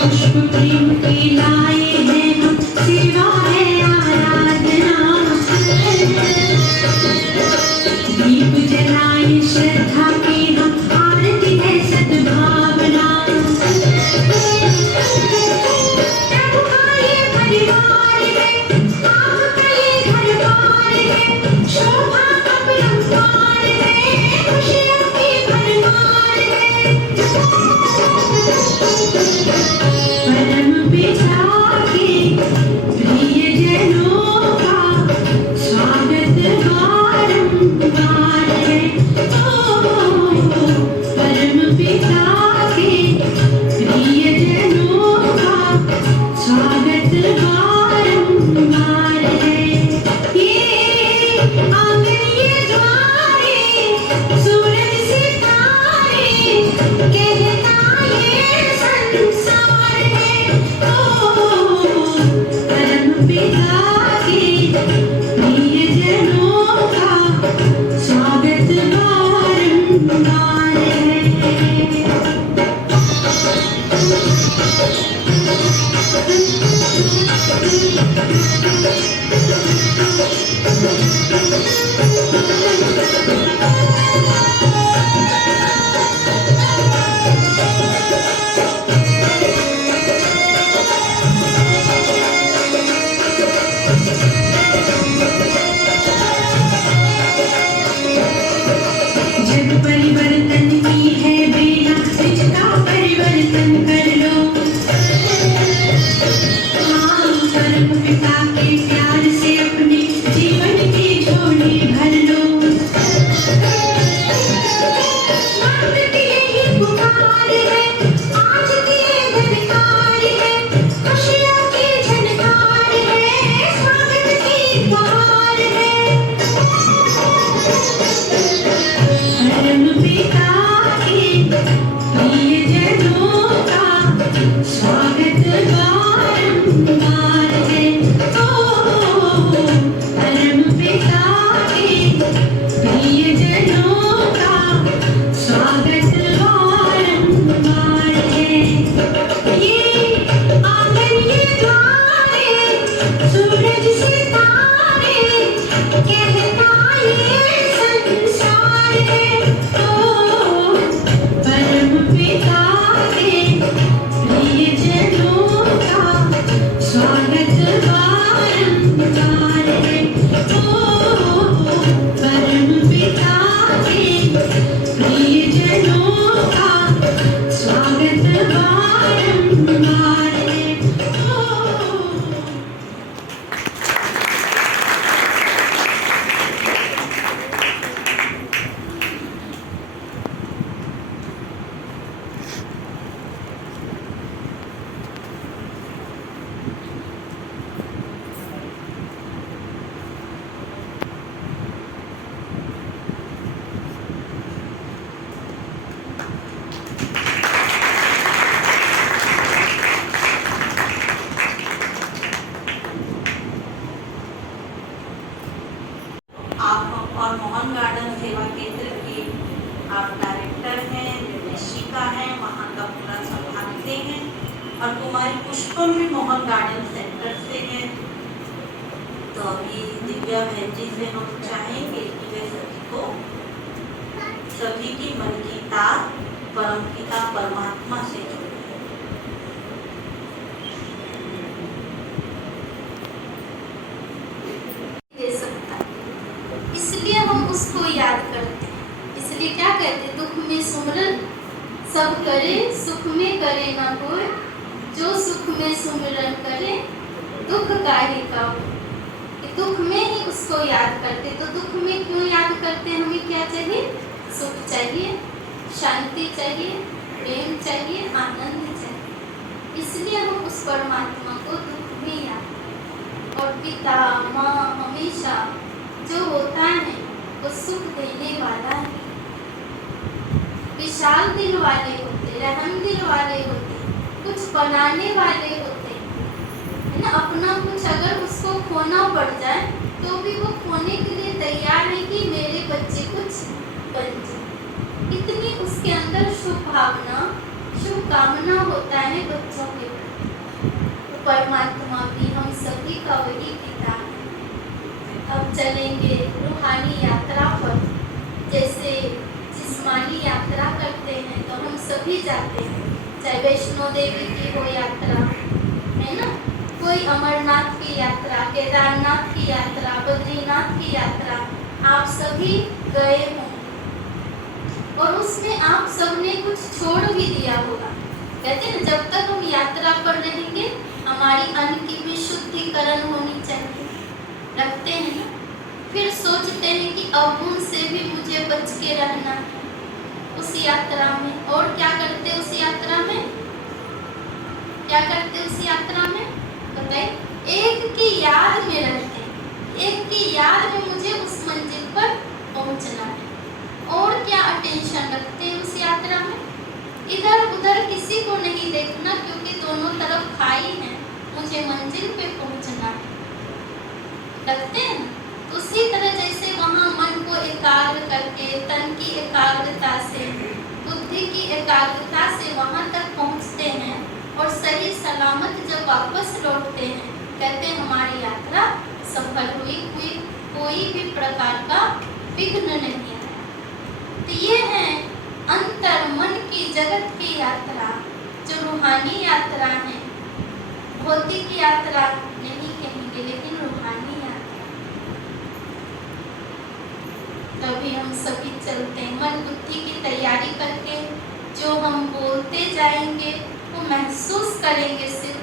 पुष्प प्रेम की लाए हैं हम, सेवा है आराधना। दीप जलाए श्रद्धा की हम, आरती है सद्भावना। प्रभु का ये परिवार है, आपका ये घर बार है, शोभा अपरंपार है, खुशियों की भरमार है। परम पिता के प्रिय जनों का स्वागत बारंबार है। परम पिता के प्रिय जनों का स्वागत बारंबार है। ये आंगन ये द्वारे, सूरज सितारे, कहता ये संसार है। परम पिता के प्रिय जनों का स्वागत बारंबार है। जग परिवर्तन की है बेला, रिश्ता परिवर्तन कर लो। हाँ, परम पिता के प्यार से अपने जीवन की झोली भर लो। वक्त की यही पुकार है, आज की ये धनकार है, खुशियों की झनकार है, स्वागत की बहार है। परम पिता के प्रिय जनों का स्वागत बारंबार है। परम पिता के प्रिय जनों का स्वागत बारंबार है। ये आंगन ये द्वारे, सूरज सितारे, कहता ये संसार है। परम पिता के प्रिय जनों का स्वागत बारंबार है। परम पिता के प्रिय जनों का स्वागत बारंबार है। आप और मोहन गार्डन सेवा केंद्र की आप डायरेक्टर हैं, निर्देशिका हैं, वहाँ का पूरा संभालते हैं। और कुमारी पुष्पम भी मोहन गार्डन सेंटर से हैं। तो अभी दिव्या बहन जी से हम चाहेंगे कि वे सभी की मन की तार परम पिता परमात्मा से जुड़े। दे सकता है, इसलिए हम उसको याद करते हैं। इसलिए क्या कहते हैं, दुख में सुमरन सब करे, सुख में करे ना कोई, जो सुख में सुमरन करे दुख काहे का हो। दुख में ही उसको याद करते। तो दुख में क्यों याद करते हैं? हमें क्या चाहिए? सुख चाहिए, शांति चाहिए, प्रेम चाहिए, आनंद चाहिए। इसलिए हम उस परमात्मा को दुख में याद करते। और पिता माँ हमेशा जो होता है वो सुख देने वाला है, विशाल दिल वाले होते, रहम दिल वाले होते, कुछ बनाने वाले होते है ना। अपना कुछ अगर उसको खोना पड़ जाए तो भी वो खोने के लिए तैयार है कि मेरे बच्चे कुछ बन जाए। इतनी उसके अंदर शुभ भावना, शुभ कामना होता है बच्चों के चलेंगे रूहानी यात्रा पर। जैसे जिस्मानी यात्रा करते हैं तो हम सभी जाते हैं, चाहे वैष्णो देवी की हो यात्रा, है ना, कोई अमरनाथ की यात्रा, केदारनाथ की यात्रा, बद्रीनाथ की यात्रा, आप सभी गए होंगे और उसमें आप सबने कुछ छोड़ भी दिया होगा। कहते हैं ना, जब तक हम यात्रा पर रहेंगे हमारी अन्न की भी शुद्धिकरण होनी चाहिए, रखते हैं ना। फिर सोचते हैं कि अब उनसे भी मुझे बच के रहना है उस यात्रा में। और क्या करते उस यात्रा में, क्या करते उस यात्रा में बताइए? एक की याद में रहते हैं, एक की याद में मुझे उस मंजिल पर पहुंचना है। और क्या अटेंशन रखते हैं उस यात्रा में? इधर उधर किसी को नहीं देखना, क्योंकि दोनों तरफ खाई है, मुझे मंजिल पे पहुंचना है, रखते हैं। उसी तरह जैसे वहाँ मन को एकाग्र करके, तन की एकाग्रता से, बुद्धि की एकाग्रता से वहाँ तक पहुँचते हैं और सही सलामत जब वापस लौटते हैं, कहते हैं हमारी यात्रा सफल हुई, कोई भी प्रकार का विघ्न नहीं आया। तो ये है अंतर मन की जगत की यात्रा, जो रूहानी यात्रा है। भौतिक यात्रा नहीं कहेंगे, लेकिन रूहानी यात्रा। तभी हम सभी चलते हैं मन बुद्धि की तैयारी करके। जो हम बोलते जाएंगे वो महसूस करेंगे, सिर्फ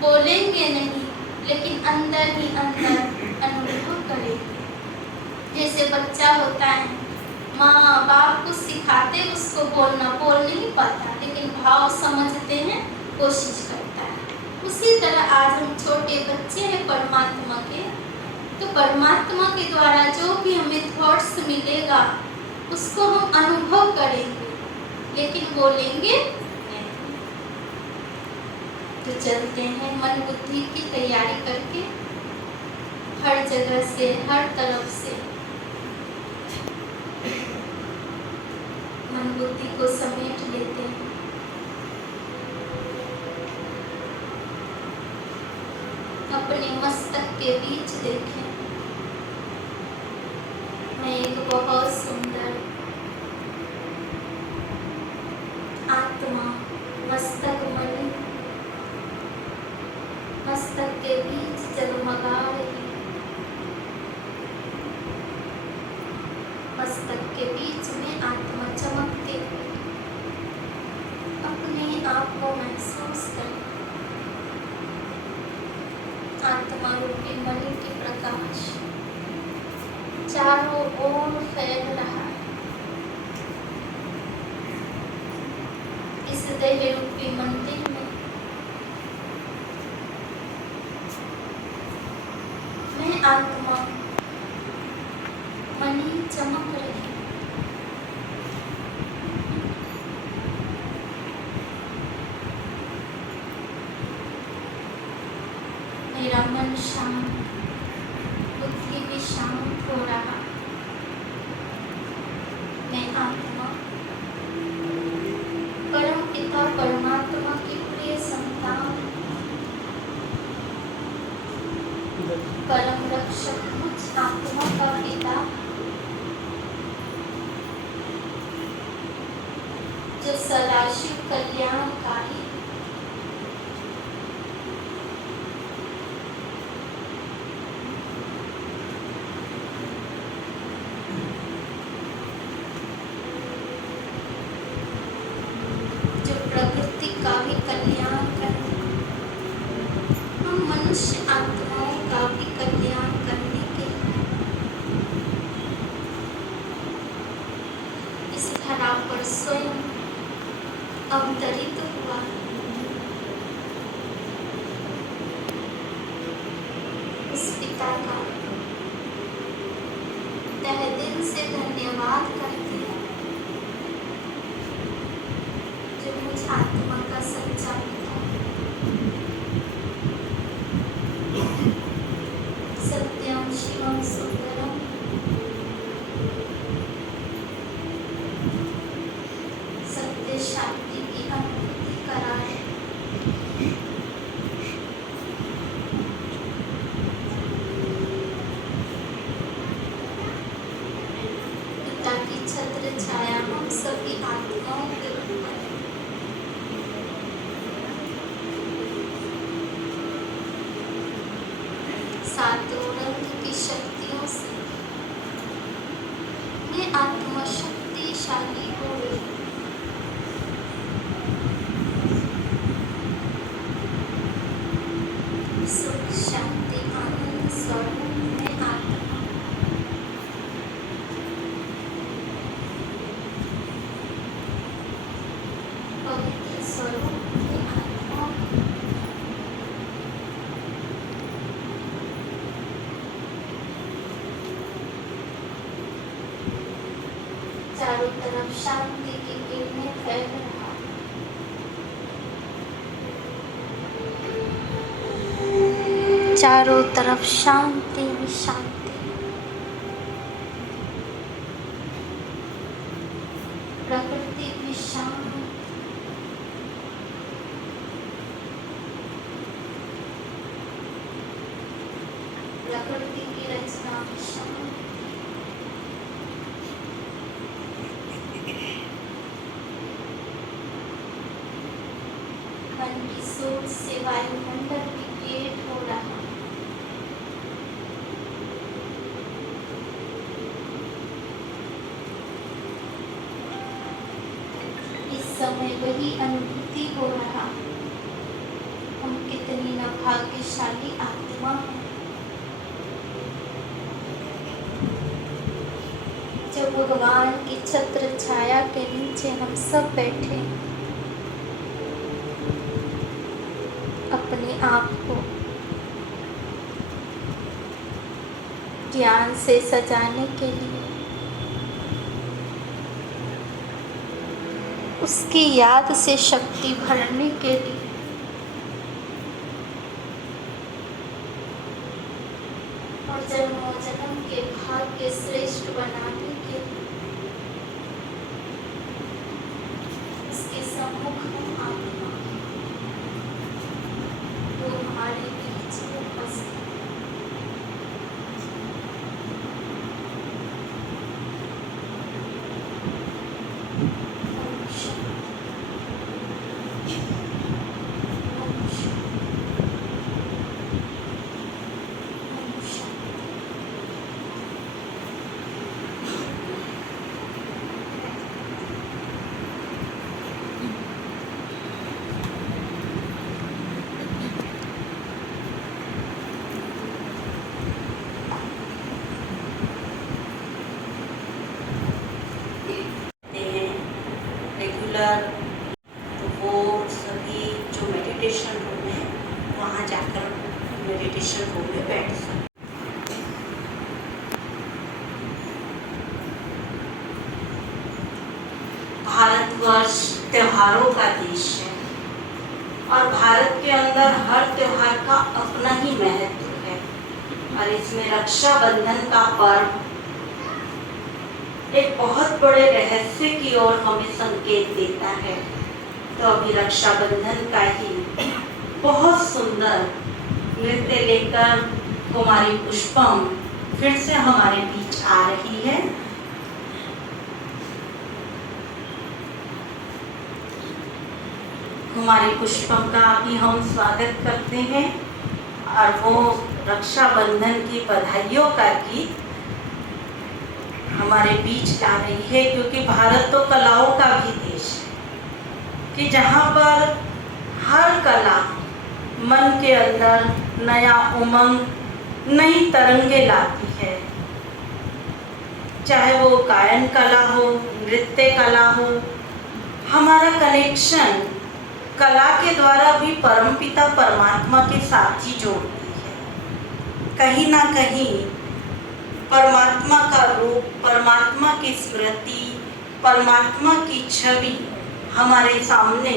बोलेंगे नहीं, लेकिन अंदर ही अंदर अनुभव करेंगे। जैसे बच्चा होता है, माँ बाप को सिखाते उसको बोलना, बोल नहीं पाता, लेकिन भाव समझते हैं, कोशिश करता है। उसी तरह आज हम छोटे बच्चे हैं परमात्मा के, तो परमात्मा के द्वारा जो भी हमें थॉट्स मिलेगा उसको हम अनुभव करेंगे, लेकिन बोलेंगे नहीं। तो चलते हैं मन बुद्धि की तैयारी करके, हर जगह से, हर तरफ से मन बुद्धि को समेट लेते हैं। अपने मस्तक के बीच देखें, मैं एक बहुत सुंदर आत्मा मस्तक मणि मस्तक के बीच जगमगा रही, मस्तक के बीच में आत्मा चमकते हुए अपने आप को महसूस करें। आत्मा रूपी मणि की प्रकाश चारों ओर फैल रहा है। इस देह रूपी मंदिर में मैं आत्मा मणि चमक रही, मेरा मन शांत, बुद्धि भी शांत हो रहा। मैं आत्मा परम पिता परमात्मा की प्रिय संतान, परम रक्षक मुझ आत्मा का पिता, जो सदाशिव कल्याणकारी, जो प्रकृति का भी कल्याण करते, हम मनुष्य आत्माओं का भी कल्याण करने के लिए इस धरा पर स्वयं अवतरित हुआ। उस पिता का तहे दिल से धन्यवाद करते हैं, जो मुझ आत्मा का सच्चा पिता, सत्यम शिवम सुंदरम, सत्य शांति की अनुभूति कराए। सातों रंग की शक्तियों से मैं आत्मा शक्तिशाली हो रही हूँ। सुख शांति आनंद स्वरूप में आत्मा पवित्र स्वरूप में आत्मा चारों तरफ शांति की किरणें फैल रहा है। चारों तरफ शांति ही शांति, प्रकृति भी शांत, प्रकृति की रचना भी शांत। मन की सोच से वायुमंडल विक्रिएट हो रहा है। इस समय वही अनुभूति हो रहा है, हम कितनी न भाग्यशाली आत्मा है। जब भगवान की छत्र छाया के नीचे हम सब बैठे अपने आप को ज्ञान से सजाने के लिए, उसकी याद से शक्ति भरने के लिए, और जन्मों जन्म के भाग्य श्रेष्ठ बनाने के लिए उसके सम्मुख हम आत्मा वो हमारे बीच उपस्थित। ओम शांति, ओम शांति, ओम शांति। रेगुलर, तो वो सभी जो मेडिटेशन रूम है वहाँ जाकर मेडिटेशन रूम में बैठ सकते। भारतवर्ष त्योहारों का देश है और भारत के अंदर हर त्योहार का अपना ही महत्व है, और इसमें रक्षाबंधन का पर्व एक बहुत बड़े रहस्य की ओर हमें संकेत देता है। तो अभी रक्षाबंधन का ही बहुत सुंदर नृत्य लेकर कुमारी पुष्पम फिर से हमारे बीच आ रही है। कुमारी पुष्पम का अभी हम स्वागत करते हैं और वो रक्षाबंधन की बधाइयों का गीत हमारे बीच गा रही है, क्योंकि भारत तो कलाओं का भी देश है कि जहाँ पर हर कला मन के अंदर नया उमंग, नई तरंगे लाती है। चाहे वो गायन कला हो, नृत्य कला हो, हमारा कनेक्शन कला के द्वारा भी परमपिता परमात्मा के साथ ही जोड़ती है। कहीं ना कहीं परमात्मा का रूप, परमात्मा की स्मृति, परमात्मा की छवि हमारे सामने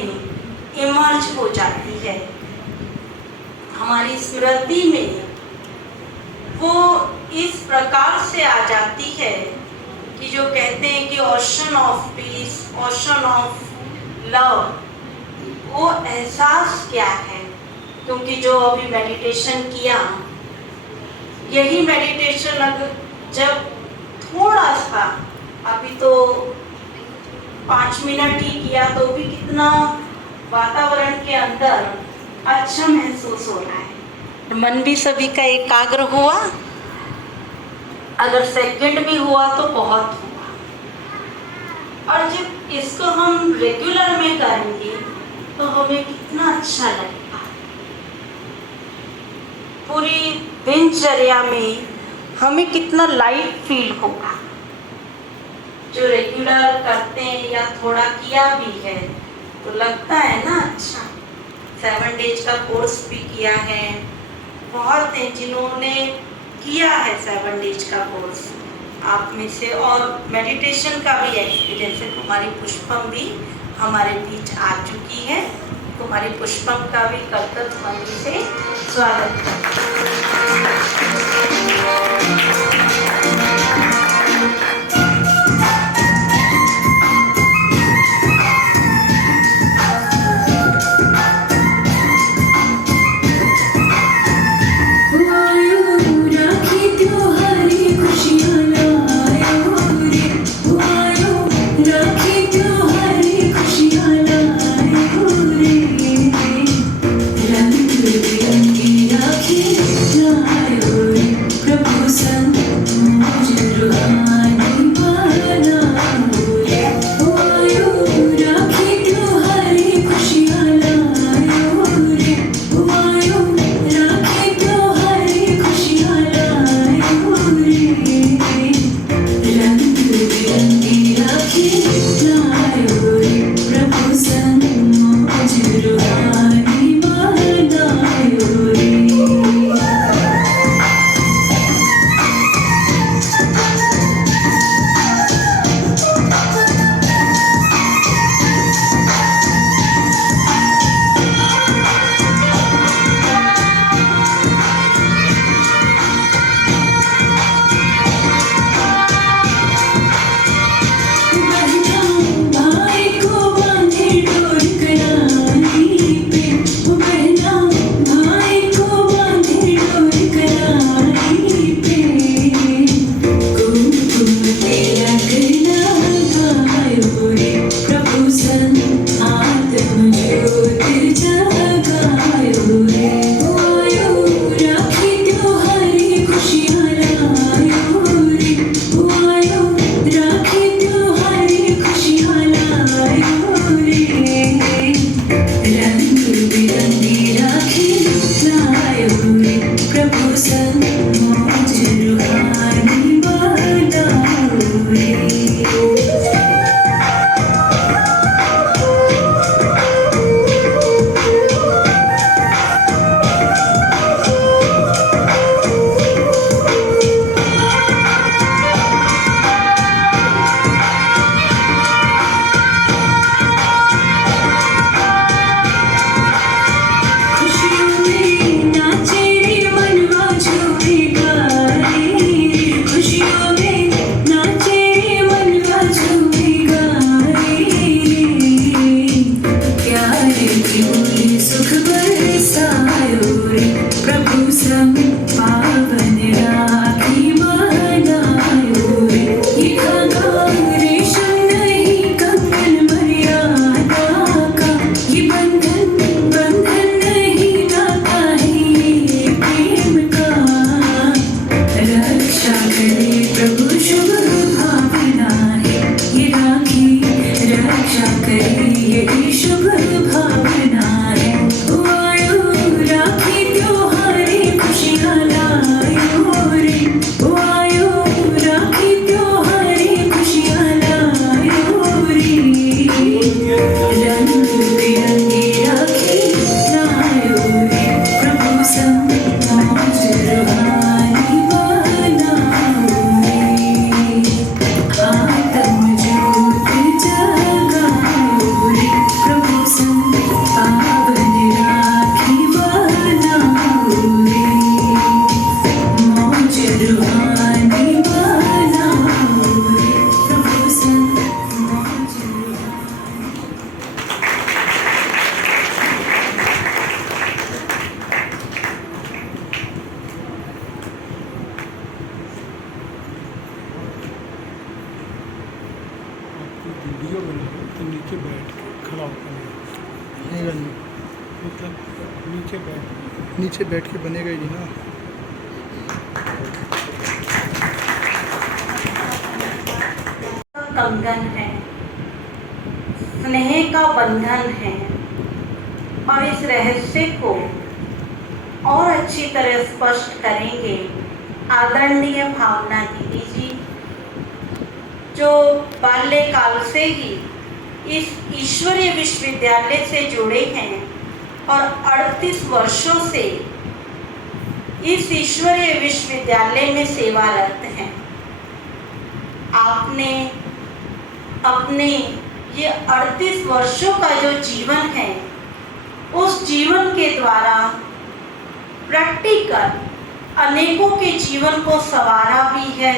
इमर्ज हो जाती है। हमारी स्मृति में वो इस प्रकार से आ जाती है कि जो कहते हैं कि ocean of peace, ocean of love, वो एहसास क्या है। क्योंकि जो अभी मेडिटेशन किया, यही मेडिटेशन अगर जब थोड़ा सा, अभी तो 5 मिनट ही किया तो भी कितना वातावरण के अंदर अच्छा महसूस हो रहा है। मन भी सभी का एकाग्र हुआ, अगर सेकंड भी हुआ तो बहुत हुआ। और जब इसको हम रेगुलर में करेंगे तो हमें कितना अच्छा लगेगा। पूरी दिनचर्या में हमें कितना लाइट फील होगा। जो रेगुलर करते हैं या थोड़ा किया भी है तो लगता है ना अच्छा। 7 डेज का कोर्स भी किया है, बहुत हैं जिन्होंने किया है 7 डेज का कोर्स आप में से, और मेडिटेशन का भी एक्सपीरियंस है। कुमारी पुष्पम भी हमारे बीच आ चुकी है। कुमारी पुष्पम का भी कर्तव्य मंदिर से स्वागत वीडियो बना रहे तो नीचे बैठ के खड़ा होकर नहीं, मतलब नीचे बैठ नीचे बैठ के बनेगा ही नहीं ना। कंगन है, स्नेह का बंधन है, और इस रहस्य को और अच्छी तरह स्पष्ट करेंगे आदरणीय भावना दीदी जी, जो बाल्यकाल से ही इस ईश्वरीय विश्वविद्यालय से जुड़े हैं और 38 वर्षों से इस ईश्वरीय विश्वविद्यालय में सेवारत हैं। आपने अपने ये 38 वर्षों का जो जीवन है, उस जीवन के द्वारा प्रैक्टिकल अनेकों के जीवन को संवारा भी है,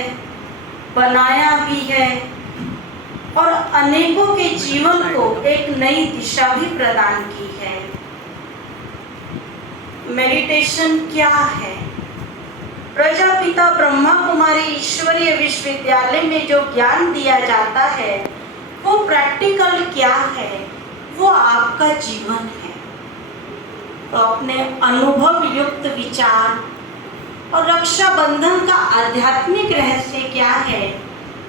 बनाया भी है, और अनेकों के जीवन को एक नई दिशा भी प्रदान की है। मेडिटेशन क्या है? प्रजापिता ब्रह्मा कुमारी ईश्वरीय विश्वविद्यालय में जो ज्ञान दिया जाता है, वो प्रैक्टिकल क्या है? वो आपका जीवन है। तो अपने अनुभव युक्त विचार और रक्षाबंधन का आध्यात्मिक रहस्य क्या है,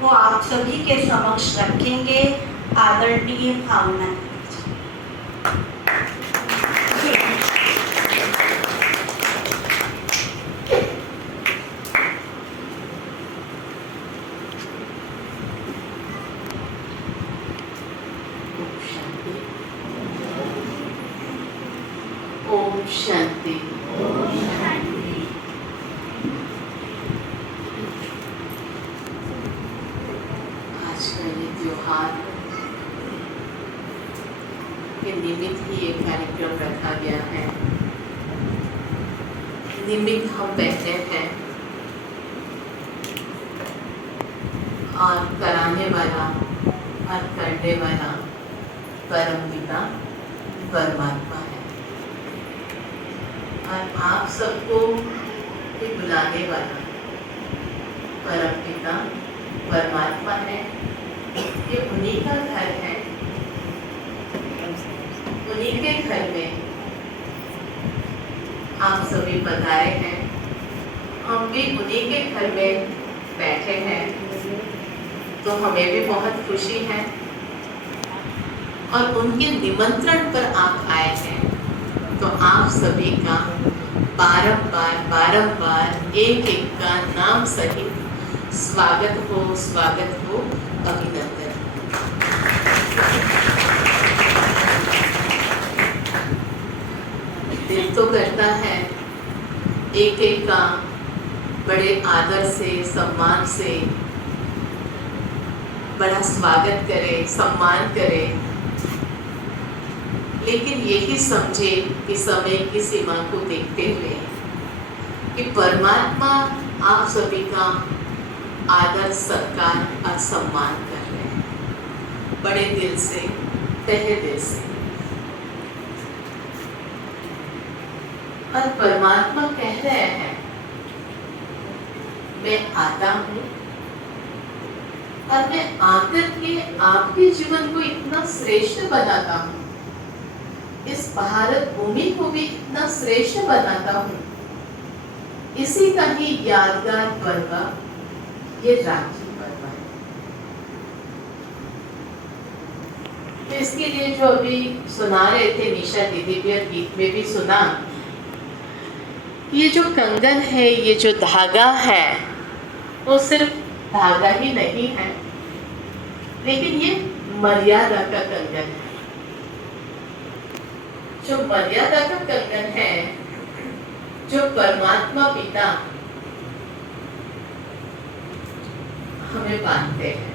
वो आप सभी के समक्ष रखेंगे आदरणीय भावना दीदी जी। ओम शांति। आज का ये त्योहार के निमित्त ही एक कार्यक्रम रखा गया है। निमित्त हम बैठे हैं और कराने वाला और करने वाला परम पिता परमात्मा है, और आप सबको भी बुलाने वाला परम पिता परमात्मा है। ये उन्हीं का घर है, उन्हीं के घर में आप सभी पधारे हैं। हम भी उन्हीं के घर में बैठे हैं, तो हमें भी बहुत खुशी है। और उनके निमंत्रण पर आप आए हैं, तो आप सभी का बारंबार एक एक का नाम सहित स्वागत हो, अभिनंदन। दिल तो करता है एक एक का बड़े आदर से, सम्मान से बड़ा स्वागत करे, सम्मान करे, लेकिन यही समझे कि समय की सीमा को देखते हुए कि परमात्मा आप सभी का आदर, सत्कार और सम्मान कर रहे हैं, बड़े दिल से, तहे दिल से। और परमात्मा कह रहे हैं, मैं आता हूँ और मैं आकर के आपके जीवन को इतना श्रेष्ठ बनाता हूँ, इस भारत भूमि को भी इतना श्रेष्ठ बनाता हूँ। इसी का ही यादगार पर्व ये राखी पर्व है। तो इसके लिए जो अभी सुना रहे थे निशा दीदी भी, और गीत में भी सुना, ये जो कंगन है, ये जो धागा है, वो सिर्फ धागा ही नहीं है, लेकिन ये मर्यादा का कंगन है। जो मर्यादा का कंगन है, जो परमात्मा पिता हमें बांधते हैं।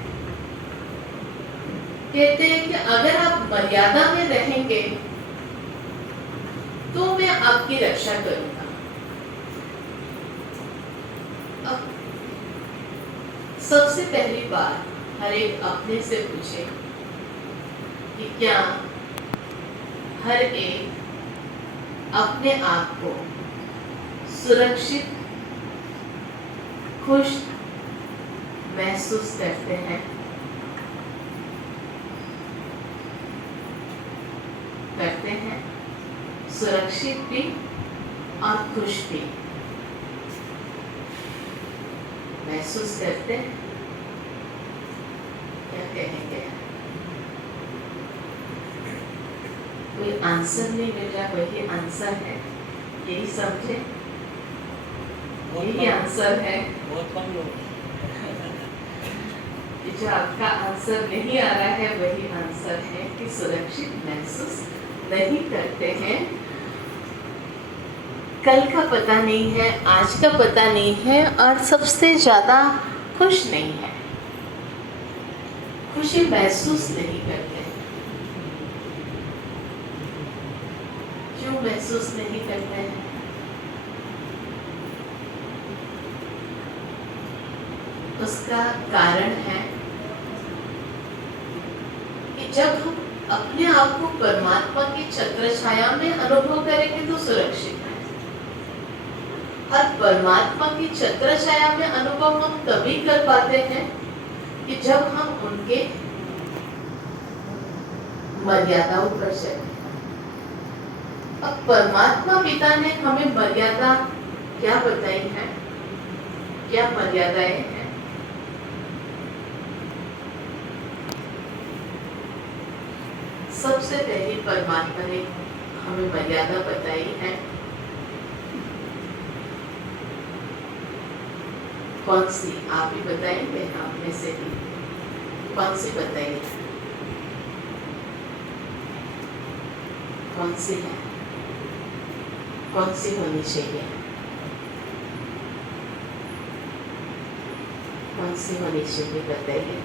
कहते हैं कि अगर आप मर्यादा में रहेंगे तो मैं आपकी रक्षा करूंगा। अब सबसे पहली बात हर एक अपने से पूछे कि क्या हर एक अपने आप को सुरक्षित, खुश महसूस करते हैं? करते हैं, सुरक्षित भी और खुश भी महसूस करते हैं। क्या कहेंगे? कोई आंसर नहीं मिल रहा, वही आंसर है, यही समझे, यही आंसर है। बहुत कम लोग जो आपका आंसर नहीं आ रहा है वही आंसर है कि सुरक्षित महसूस नहीं करते हैं। कल का पता नहीं है, आज का पता नहीं है, और सबसे ज्यादा खुश नहीं है, खुशी महसूस नहीं करते। क्यों महसूस नहीं करते हैं? उसका कारण है कि जब हम अपने आप को परमात्मा की छत्र छाया में अनुभव करेंगे तो सुरक्षित है, और परमात्मा की छत्र छाया में अनुभव हम तभी कर पाते हैं कि जब हम उनके मर्यादाओं पर चलें। अब परमात्मा पिता ने हमें मर्यादा क्या बताई है, क्या मर्यादाएं हैं? सबसे पहली परमात्मा ने हमें मर्यादा बताई है, कौन सी? आप ही बताएंगे, आप में से भी कौन सी बताइए? कौन सी है? कौन सी होनी चाहिए? कौन सी होनी चाहिए बताइए।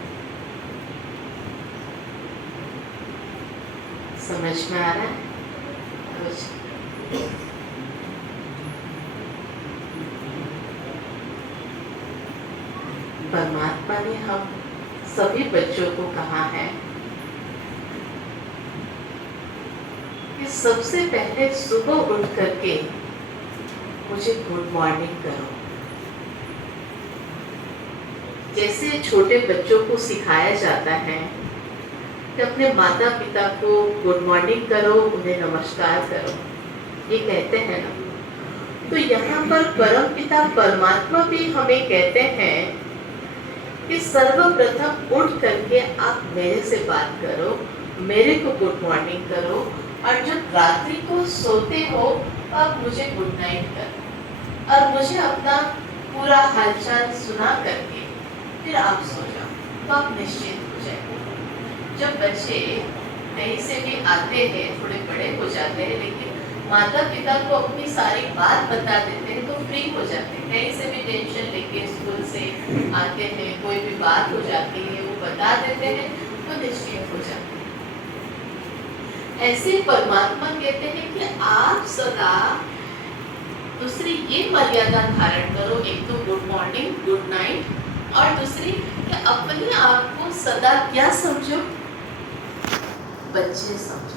समझ में आ रहा है? परमात्मा ने हम सभी बच्चों को कहा है कि सबसे पहले सुबह उठ करके मुझे गुड मॉर्निंग करो। जैसे छोटे बच्चों को सिखाया जाता है कि अपने माता पिता को गुड मॉर्निंग करो, उन्हें नमस्कार करो, ये कहते हैं ना। तो यहाँ पर परम पिता परमात्मा भी हमें कहते हैं कि सर्वप्रथम उठ करके आप मेरे से बात करो, मेरे को गुड मॉर्निंग करो, और जब रात्रि को सोते हो आप मुझे गुड नाइट करो, और मुझे अपना पूरा हालचाल सुना करके फिर आप सो जाओ, तो आप निश्चिंत हो जाएंगे। जब बच्चे कहीं से भी आते हैं, थोड़े बड़े हो जाते हैं, लेकिन माता पिता को अपनी सारी बात बता देते हैं तो फ्री हो जाते हैं। कहीं से भी टेंशन लेके स्कूल से आते हैं, कोई भी बात हो जाती है वो बता देते हैं तो निश्चिंत हो जाते हैं। ऐसे परमात्मा कहते हैं कि आप सदा दूसरी ये मर्यादा धारण करो, एक तो गुड मॉर्निंग, गुड नाइट, और दूसरी कि अपने आप को सदा क्या समझो? बच्चे समझो।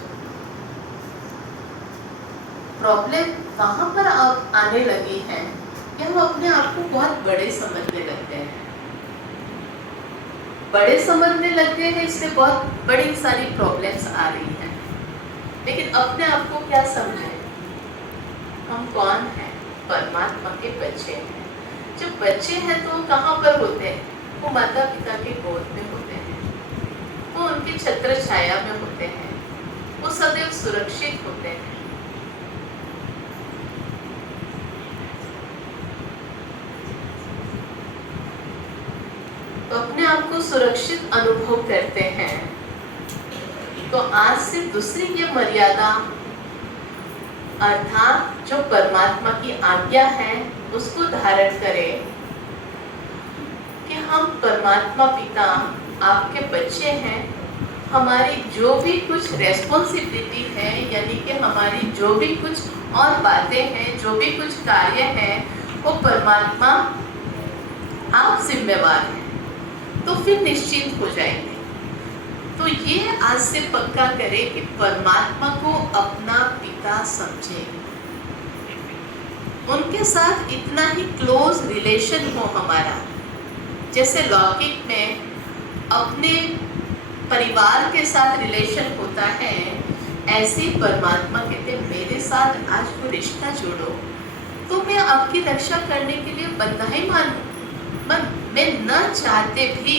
प्रॉब्लम कहाँ पर आप आने लगी है कि हम अपने आप को बहुत बड़े समझने लगते हैं। बड़े समझने लगते हैं, इससे बहुत बड़ी सारी प्रॉब्लम्स आ रही हैं। लेकिन अपने आप को क्या समझे? हम कौन हैं? परमात्मा के बच्चे हैं। जब बच्चे हैं तो कहाँ पर होते हैं? वो माता पिता के गोद में होते हैं, वो उनकी छत्र छाया में होते हैं, वो सदैव सुरक्षित होते हैं। तो अपने आप को सुरक्षित अनुभव करते हैं। तो आज से दूसरी ये मर्यादा अर्थात जो परमात्मा की आज्ञा है उसको धारण करें कि हम परमात्मा पिता आपके बच्चे हैं। हमारी जो भी कुछ रेस्पॉन्सिबिलिटी है, यानी कि हमारी जो भी कुछ और बातें हैं, जो भी कुछ कार्य हैं, वो परमात्मा आप जिम्मेवार हैं, तो फिर निश्चिंत हो जाएंगे। तो ये आज से पक्का करें कि परमात्मा को अपना पिता समझें, उनके साथ इतना ही क्लोज रिलेशन हो हमारा। जैसे लौकिक में अपने परिवार के साथ रिलेशन होता है, ऐसे परमात्मा कहते मेरे साथ आज को रिश्ता जोड़ो, आपकी रक्षा करने के लिए बंधाईमान हूँ। मैं न चाहते भी,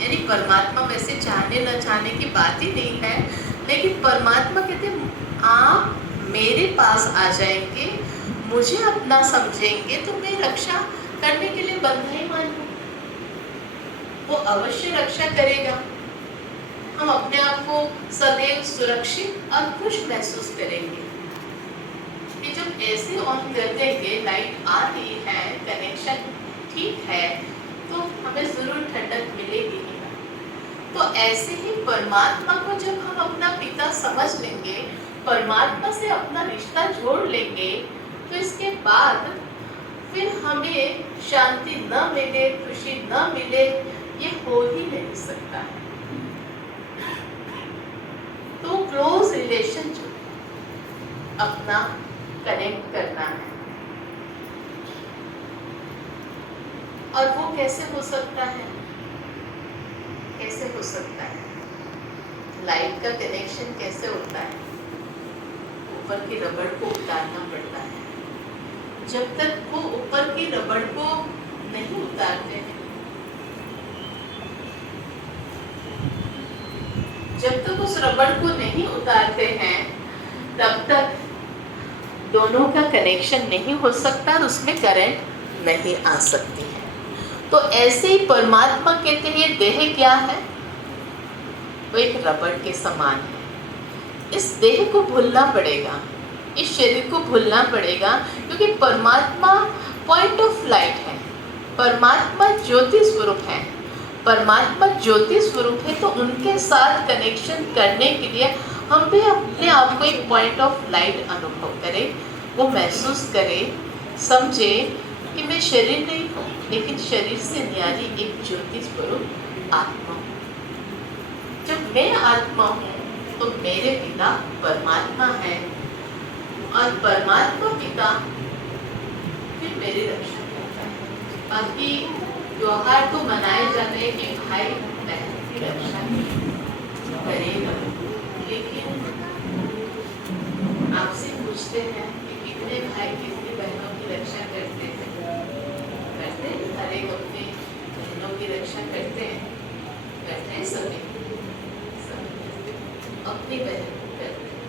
यानी परमात्मा वैसे चाहने न चाहने की बात ही नहीं है, लेकिन परमात्मा कहते हैं आप मेरे पास आ जाएंगे, मुझे अपना समझेंगे तो मैं रक्षा करने के लिए बंधाईमान हूँ। वो अवश्य रक्षा करेगा। हम अपने आप को सदैव सुरक्षित और खुश महसूस करेंगे कि जब ऐसे ऑन कर देंगे, लाइट आ रही है, कनेक्शन ठीक है, तो हमें जरूर ठंडक मिलेगी ही। तो ऐसे ही परमात्मा को जब हम अपना पिता समझ लेंगे, परमात्मा से अपना रिश्ता जोड़ लेंगे, तो इसके बाद फिर हमें शांति न मिले, खुशी न मिले, ये हो ही नहीं सकता है। तो क्लोज रिलेशन जो अपना कनेक्ट करना है, और वो कैसे हो सकता है? कैसे हो सकता है? लाइट का कनेक्शन कैसे होता है? ऊपर की रबड़ को उतारना पड़ता है। जब तक वो ऊपर की रबड़ को नहीं उतारते हैं, जब तक उस रबड़ को नहीं उतारते हैं, तब तक दोनों का कनेक्शन नहीं हो सकता और उसमें करंट नहीं आ सकती है। तो ऐसे ही परमात्मा कहते हैं ये देह क्या है? वो एक रबड़ के समान है। इस देह को भूलना पड़ेगा, इस शरीर को भूलना पड़ेगा, क्योंकि परमात्मा पॉइंट ऑफ लाइट है, परमात्मा ज्योति स्वरूप है। परमात्मा ज्योति स्वरूप है, तो उनके साथ कनेक्शन करने के लिए हम भी अपने आप को एक पॉइंट ऑफ लाइट अनुभव करें, वो महसूस करें, समझे कि मैं शरीर नहीं हूँ, लेकिन शरीर से न्यारी एक ज्योति स्वरूप आत्मा हूँ। जब मैं आत्मा हूँ तो मेरे पिता परमात्मा है, और परमात्मा पिता फिर मेरी रक्षा करता है। बाकी त्योहार तो मनाए जाते हैं कि भाई बहन की रक्षा करेगा, लेकिन आपसे पूछते हैं कि कितने भाई कितनी बहनों की रक्षा करते हैं? करते हैं, हर एक अपनी बहनों की रक्षा करते हैं, करते हैं सभी अपनी बहन की करते हैं,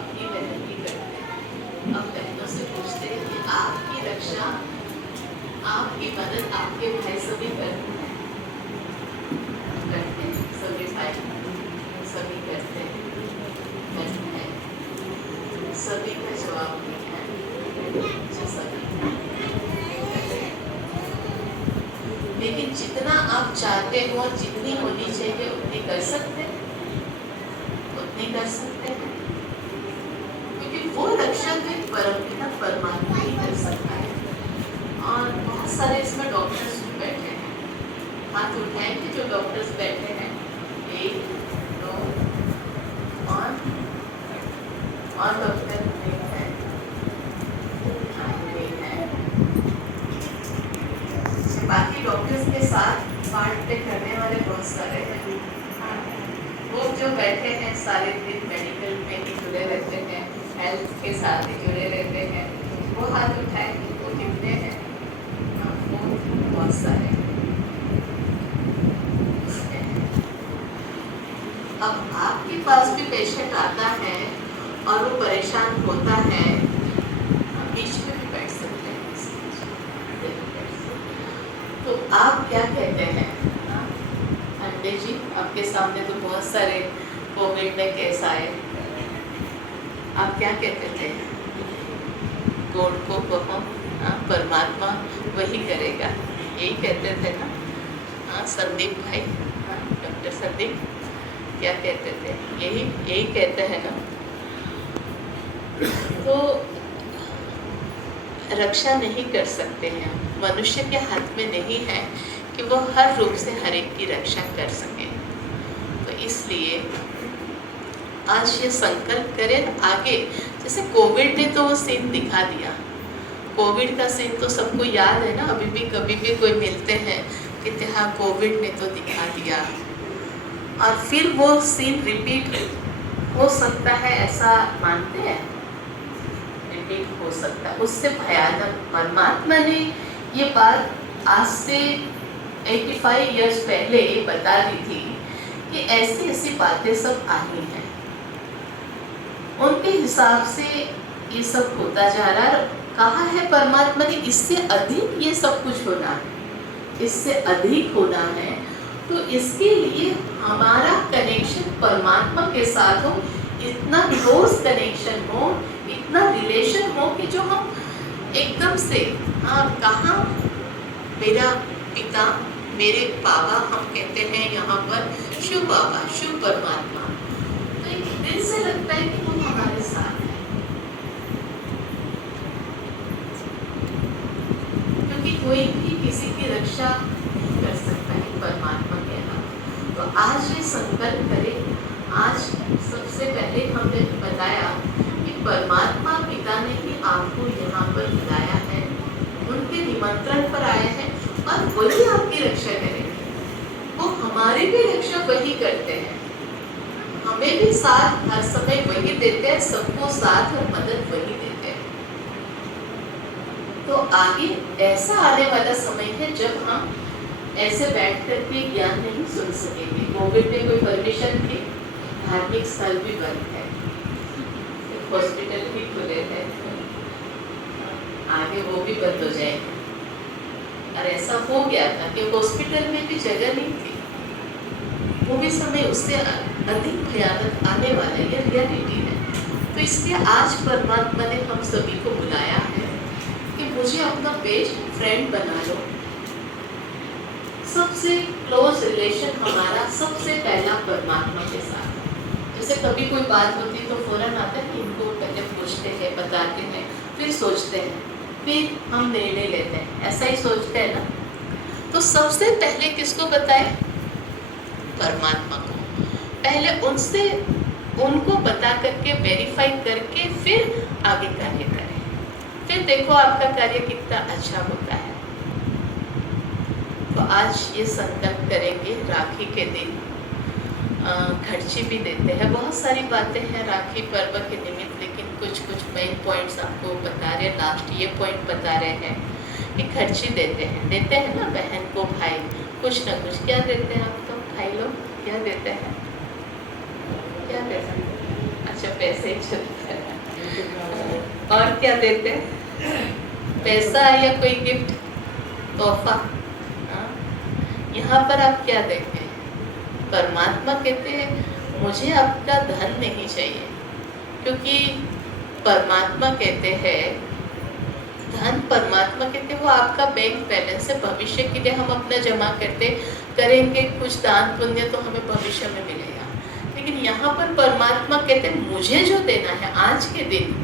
अपनी बहन की करते हैं। अब बहनों से पूछते हैं कि आपकी रक्षा, आपकी मदद आपके भाई सभी करते हैं? करते हैं सभी भाई, सभी करते हैं, करते हैं। सभी का जवाब नहीं है जो सभी करते हैं। लेकिन जितना आप चाहते हो, जितनी होनी चाहिए उतनी कर सकते हैं, उतनी कर सकते हैं, क्योंकि वो रक्षा तो एक परमपिता परमात्मा ही कर सकता है। और बहुत सारे इसमें डॉक्टर्स भी बैठे हैं, हाथ उठाएंगे जो डॉक्टर्स बैठे हैं, 1 2 और डॉक्टर नहीं है, बाकी डॉक्टर्स के साथ पार्ट प्ले करने वाले बहुत सारे हैं। वो जो बैठे हैं सारे दिन मेडिकल में ही जुड़े रहते हैं, हेल्थ के साथ ही जुड़े रहते हैं, वो हाथ उठाए, वो कितने हैं? वो बहुत सारे। अब आपके पास भी पेशेंट आता है और वो परेशान होता है, बीच में भी बैठ सकते हैं, तो आप क्या कहते हैं? अंडे जी, आपके सामने तो बहुत सारे कोविड में केस आए, आप क्या कहते थे? गॉड को कहो, परमात्मा वही करेगा, यही कहते थे ना? हाँ संदीप भाई, डॉक्टर संदीप क्या कहते थे? यही कहते हैं ना? तो रक्षा नहीं कर सकते हैं, मनुष्य के हाथ में नहीं है कि वो हर रूप से हर एक की रक्षा कर सके। तो इसलिए आज ये संकल्प करें आगे। जैसे कोविड ने तो वो सीन दिखा दिया, कोविड का सीन तो सबको याद है ना, अभी भी कभी भी कोई मिलते हैं कहते हाँ कोविड ने तो दिखा दिया, और फिर वो सीन रिपीट हो सकता है, ऐसा मानते हैं? रिपीट हो सकता, उससे भयानक। परमात्मा ने ये बात आज से 85 इयर्स पहले बता दी थी कि ऐसी ऐसी बातें सब आनी हैं। उनके हिसाब से ये सब होता जा रहा है। कहा है परमात्मा ने इससे अधिक ये सब कुछ होना है, इससे अधिक होना है। तो इसके लिए हमारा कनेक्शन परमात्मा के साथ हो, इतना क्लोज कनेक्शन हो, इतना रिलेशन हो कि जो हम एकदम से, हाँ, कहाँ मेरा पिता, मेरे बाबा, हम कहते हैं यहाँ पर शिव बाबा, शिव परमात्मा, तो एक दिल से लगता है कि वो हमारे साथ है। क्योंकि कोई भी किसी की रक्षा नहीं कर सकता है परमात्मा के अलावा। तो आज ये संकल्प करें। आज सबसे पहले हमने बताया कि परमात्मा पिता ने ही आपको यहाँ पर बुलाया है, उनके निमंत्रण पर आए हैं और वही आपकी रक्षा करेंगे। वो हमारी भी रक्षा वही करते हैं, हमें भी साथ हर समय वही देते हैं, सबको साथ और मदद वही देते हैं। तो आगे ऐसा आने वाला समय है जब हम ऐसे बैठ करके ज्ञान नहीं सुन सकेंगे। कोविड में कोई परमिशन थी, धार्मिक स्थल भी बंद है, हॉस्पिटल भी खुले हैं, आगे वो भी बंद हो जाएंगे। और ऐसा हो गया था कि हॉस्पिटल में भी जगह नहीं थी। वो भी समय उससे अधिक भयानक आने वाला है, ये रियलिटी है। तो इसलिए आज परमात्मा ने हम सभी को बुलाया है कि मुझे अपना बेस्ट फ्रेंड बना लो। सबसे क्लोज रिलेशन हमारा सबसे पहला परमात्मा के साथ। जैसे कभी कोई बात होती तो फौरन आता है कि इनको पहले पूछते हैं, बताते हैं, फिर सोचते हैं, फिर हम निर्णय लेते हैं, ऐसा ही सोचते हैं ना। तो सबसे पहले किसको बताएं? परमात्मा को। पहले उनसे उनको बता करके वेरीफाई करके फिर आगे कार्य करें, फिर देखो आपका कार्य कितना अच्छा होता है। तो आज ये संकल्प करेंगे। राखी के दिन खर्ची भी देते हैं, बहुत सारी बातें हैं राखी पर्व के निमित्त, लेकिन कुछ मेन पॉइंट्स आपको बता रहे हैं। लास्ट ये पॉइंट बता रहे हैं कि खर्ची देते हैं ना बहन को भाई, कुछ ना कुछ क्या देते हैं। आप तो भाई लोग क्या देते हैं, क्या देते हैं? अच्छा, पैसे ही चलते हैं। और क्या देते हैं? पैसा या कोई गिफ्ट, तोहफा। यहाँ पर आप क्या देंगे? परमात्मा कहते हैं मुझे आपका धन नहीं चाहिए, क्योंकि परमात्मा कहते हैं धन, परमात्मा कहते हैं वो आपका बैंक बैलेंस है। भविष्य के लिए हम अपना जमा करेंगे कुछ दान पुण्य तो हमें भविष्य में मिलेगा। लेकिन यहाँ पर परमात्मा कहते हैं मुझे जो देना है आज के दिन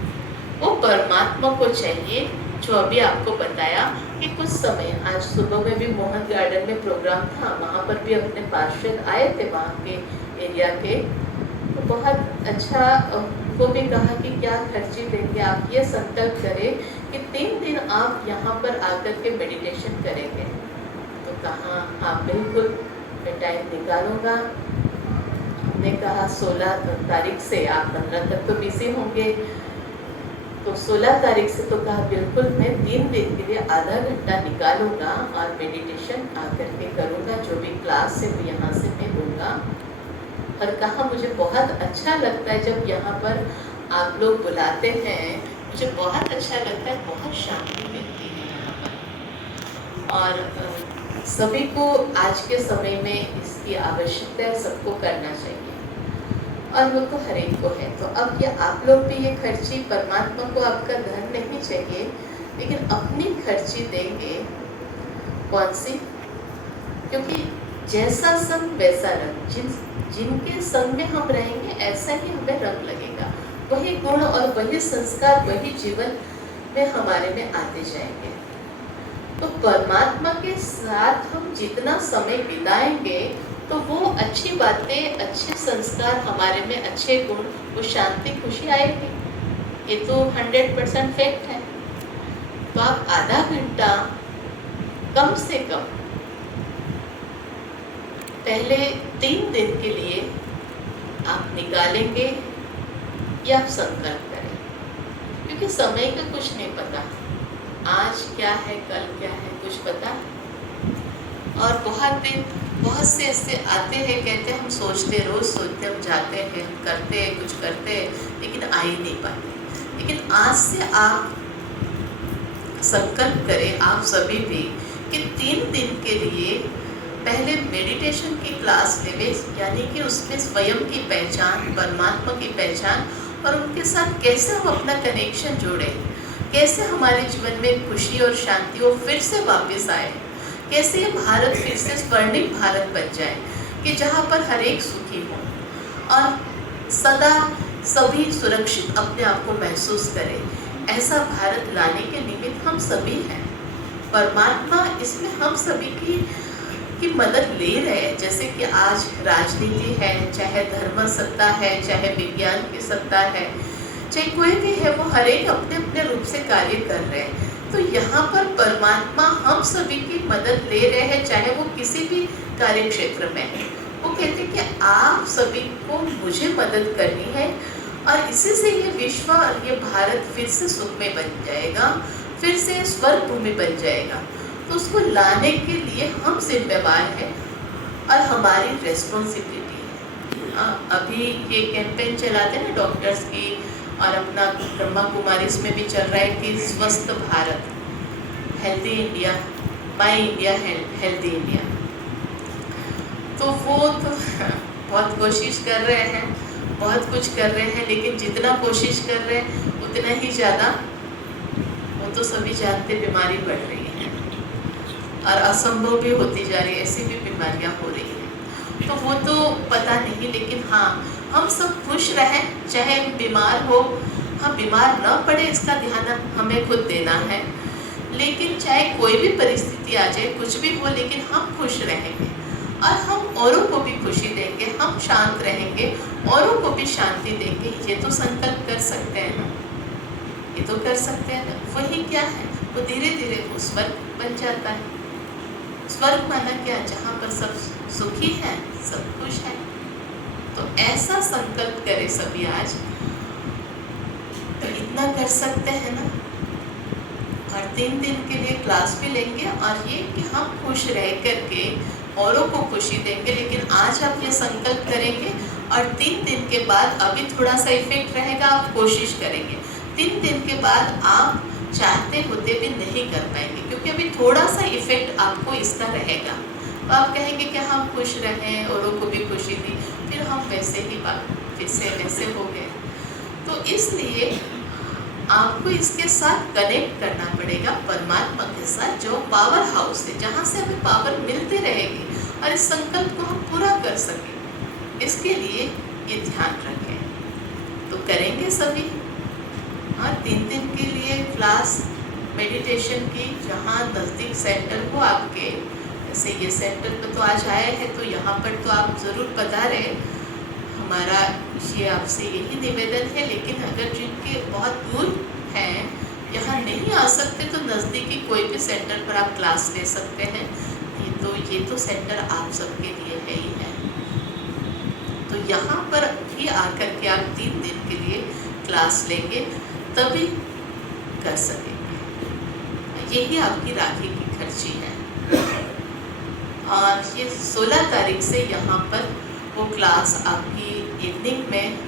वो परमात्मा को चाहिए। जो अभी आपको बताया कि कुछ समय, आज सुबह में भी मोहन गार्डन में प्रोग्राम था, वहाँ पर भी अपने पार्षद आए थे वहाँ के एरिया के, तो बहुत अच्छा उनको भी कहा कि क्या खर्ची देंगे। आप ये संकल्प करें कि 3 दिन आप यहाँ पर आकर के मेडिटेशन करेंगे। तो कहा हाँ बिल्कुल मैं टाइम निकालूंगा। हमने कहा 16 तारीख से, आप 15 तक तो बिजी होंगे, तो 16 तारीख से तो कहा बिल्कुल मैं 3 दिन के लिए आधा घंटा निकालूंगा और मेडिटेशन आकर के करूँगा। जो भी क्लास है वो यहाँ से मैं लूँगा। और कहा मुझे बहुत अच्छा लगता है जब यहाँ पर आप लोग बुलाते हैं, मुझे बहुत अच्छा लगता है, बहुत शांति मिलती है यहाँ पर। और सभी को आज के समय में इसकी आवश्यकता है, सबको करना चाहिए और वो तो हर एक को है। तो अब ये आप लोग भी ये खर्ची, परमात्मा को आपका धन नहीं चाहिए लेकिन अपनी खर्ची देंगे। कौन सी? क्योंकि जैसा संग वैसा रंग, जिनके संग में हम रहेंगे ऐसा ही हमें रंग लगेगा, वही गुण और वही संस्कार वही जीवन में हमारे में आते जाएंगे। तो परमात्मा के साथ हम जितना समय बिताएंगे तो वो अच्छी बातें, अच्छे संस्कार हमारे में, अच्छे गुण, वो शांति खुशी आएगी। ये तो 100% फैक्ट है। तो आप आधा घंटा कम से कम पहले 3 दिन के लिए आप निकालेंगे, या आप संकल्प करें। क्योंकि समय का कुछ नहीं पता, आज क्या है कल क्या है कुछ पता। और बहुत से ऐसे आते हैं, कहते हैं हम सोचते, रोज सोचते, हम जाते हैं, हम करते हैं, कुछ करते हैं, लेकिन आ ही नहीं पाते। लेकिन आज से आप संकल्प करें, आप सभी भी, कि 3 दिन के लिए पहले मेडिटेशन की क्लास लेवे, यानी कि उसमें स्वयं की पहचान, परमात्मा की पहचान, और उनके साथ कैसे हम अपना कनेक्शन जोड़ें, कैसे हमारे जीवन में खुशी और शांति वो फिर से वापस आए, कैसे ये भारत फिर से स्वर्णिम भारत बन जाए कि जहाँ पर हर एक सुखी हो और सदा सभी सुरक्षित अपने आप को महसूस करें। ऐसा भारत लाने के निमित्त हम सभी हैं। परमात्मा इसमें हम सभी की मदद ले रहे हैं। जैसे कि आज राजनीति है, चाहे धर्म सत्ता है, चाहे विज्ञान की सत्ता है, चाहे कोई भी है, वो हर एक अपने अपने रूप से कार्य कर रहे हैं। तो यहाँ पर परमात्मा हम सभी की मदद ले रहे हैं, चाहे वो किसी भी कार्य क्षेत्र में है। वो कहते हैं कि आप सभी को मुझे मदद करनी है, और इसी से ये विश्व और ये भारत फिर से सुखमय बन जाएगा, फिर से स्वर्ग भूमि बन जाएगा। तो उसको लाने के लिए हम जिम्मेवार हैं और हमारी रेस्पॉन्सिबिलिटी है। अभी ये कैंपेन चलाते हैं ना डॉक्टर्स की, और अपना ब्रह्मा कुमारी में भी चल रहा है कि स्वस्थ भारत, हेल्दी इंडिया, माई इंडिया, हेल्दी इंडिया। तो वो तो बहुत कोशिश कर रहे हैं, बहुत कुछ कर रहे हैं, लेकिन जितना कोशिश कर रहे हैं उतना ही ज़्यादा, वो तो सभी जानते, बीमारी बढ़ रही है और असंभव भी होती जा रही है, ऐसी भी बीमारियां हो रही हैं। तो वो तो पता नहीं, लेकिन हाँ, हम सब खुश रहें, चाहे बीमार हो, हम बीमार न पड़े इसका ध्यान हमें खुद देना है। लेकिन चाहे कोई भी परिस्थिति आ जाए, कुछ भी हो, लेकिन हम खुश रहेंगे और हम औरों को भी खुशी देंगे, हम शांत रहेंगे, औरों को भी शांति देंगे। ये तो संकल्प कर सकते हैं ना, ये तो कर सकते हैं ना। वही क्या है, वो धीरे धीरे वो स्वर्ग बन जाता है। स्वर्ग माना क्या, जहाँ पर सब सुखी हैं, सब खुश हैं। तो ऐसा संकल्प करें सभी आज, तो इतना कर सकते हैं ना। और 3 दिन के लिए क्लास भी लेंगे, और ये कि हम खुश रह करके औरों को खुशी देंगे। लेकिन आज आप ये संकल्प करेंगे, और 3 दिन के बाद, अभी थोड़ा सा इफेक्ट रहेगा, आप कोशिश करेंगे। 3 दिन के बाद आप चाहते होते भी नहीं कर पाएंगे, क्योंकि अभी थोड़ा सा इफेक्ट आपको इसका रहेगा। तो आप कहेंगे कि हम खुश रहें, औरों को भी खुशी दी, फिर हम वैसे ही फिर से वैसे हो गए। तो इसलिए आपको इसके साथ कनेक्ट करना पड़ेगा, परमात्मा के साथ, जो पावर हाउस है, जहाँ से हमें पावर मिलती रहेगी, और इस संकल्प को हम पूरा कर सकें। इसके लिए ये ध्यान रखें। तो करेंगे सभी। हाँ, 3 दिन के लिए क्लास मेडिटेशन की, जहाँ नज़दीक सेंटर हो आपके, जैसे ये सेंटर पर तो आज आए हैं, तो यहाँ पर तो आप ज़रूर पधारे। हमारा ये आपसे यही निवेदन है। लेकिन अगर जिनके बहुत दूर हैं, यहाँ नहीं आ सकते, तो नज़दीकी कोई भी सेंटर पर आप क्लास ले सकते हैं। ये तो सेंटर आप सबके लिए है ही है। तो यहाँ पर भी आकर के आप 3 दिन के लिए क्लास लेंगे, तभी कर सकेंगे। यही आपकी राखी की खर्ची है। और ये 16 तारीख से यहाँ पर वो क्लास आपकी इवनिंग में,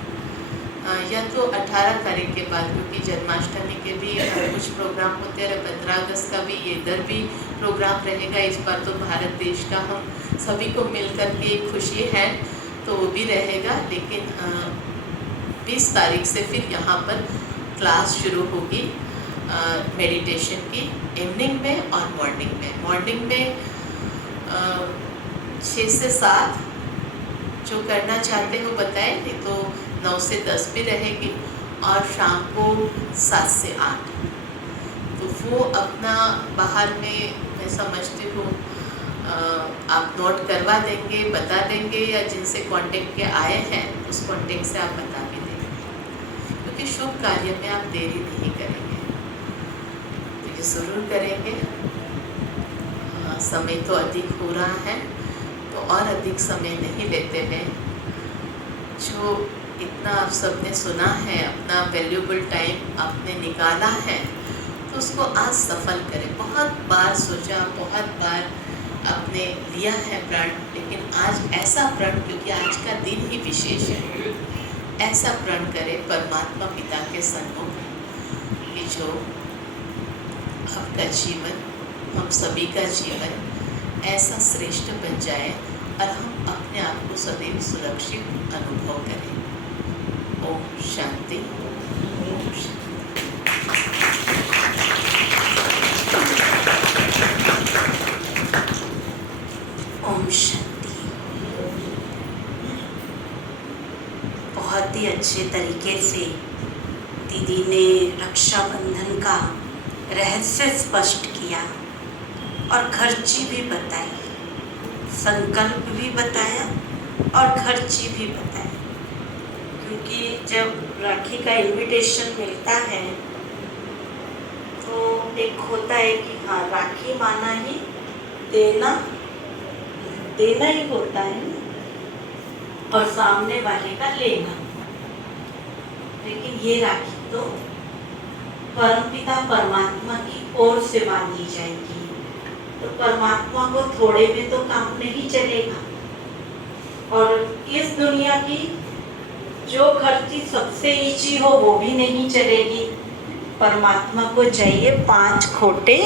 या तो 18 तारीख के बाद, क्योंकि जन्माष्टमी के भी कुछ प्रोग्राम होते हैं, 15 अगस्त का भी इधर भी प्रोग्राम रहेगा। इस बार तो भारत देश का हम सभी को मिलकर के खुशी है, तो वो भी रहेगा। लेकिन 20 तारीख से फिर यहाँ पर क्लास शुरू होगी मेडिटेशन की, इवनिंग में और मॉर्निंग में। मॉर्निंग में 6 से 7 जो करना चाहते हो बताएं, नहीं तो 9 से 10 भी रहेगी, और शाम को 7 से 8। तो वो अपना बाहर में, मैं समझती हूँ, आप नोट करवा देंगे, बता देंगे, या जिनसे कांटेक्ट के आए हैं उस कांटेक्ट से आप बता भी देंगे, क्योंकि शुभ कार्य में आप देरी नहीं करेंगे। तो ये ज़रूर करेंगे। समय तो अधिक हो रहा है, तो और अधिक समय नहीं लेते हैं। जो इतना आप सबने सुना है, अपना वैल्यूबल टाइम आपने निकाला है, तो उसको आज सफल करें। बहुत बार सोचा, बहुत बार आपने लिया है प्रण, लेकिन आज ऐसा प्रण, क्योंकि आज का दिन ही विशेष है, ऐसा प्रण करें परमात्मा पिता के सन्मुख कि जो आपका जीवन, हम सभी का जीवन ऐसा श्रेष्ठ बन जाए और हम अपने आप को सदैव सुरक्षित अनुभव करें। ओम शांति। ओम शांति। ओम शांति। बहुत ही अच्छे तरीके से दीदी ने रक्षाबंधन का रहस्य स्पष्ट किया और खर्ची भी बताई, संकल्प भी बताया और खर्ची भी बताया। क्योंकि जब राखी का इनविटेशन मिलता है तो एक होता है कि हाँ, राखी माना ही देना ही होता है और सामने वाले का लेना। लेकिन ये राखी तो परमपिता परमात्मा की ओर से बांधी जाएगी, तो परमात्मा को थोड़े में तो काम नहीं चलेगा। और इस दुनिया की जो खर्ची सबसे ऊंची हो वो भी नहीं चलेगी। परमात्मा को चाहिए 5 खोटे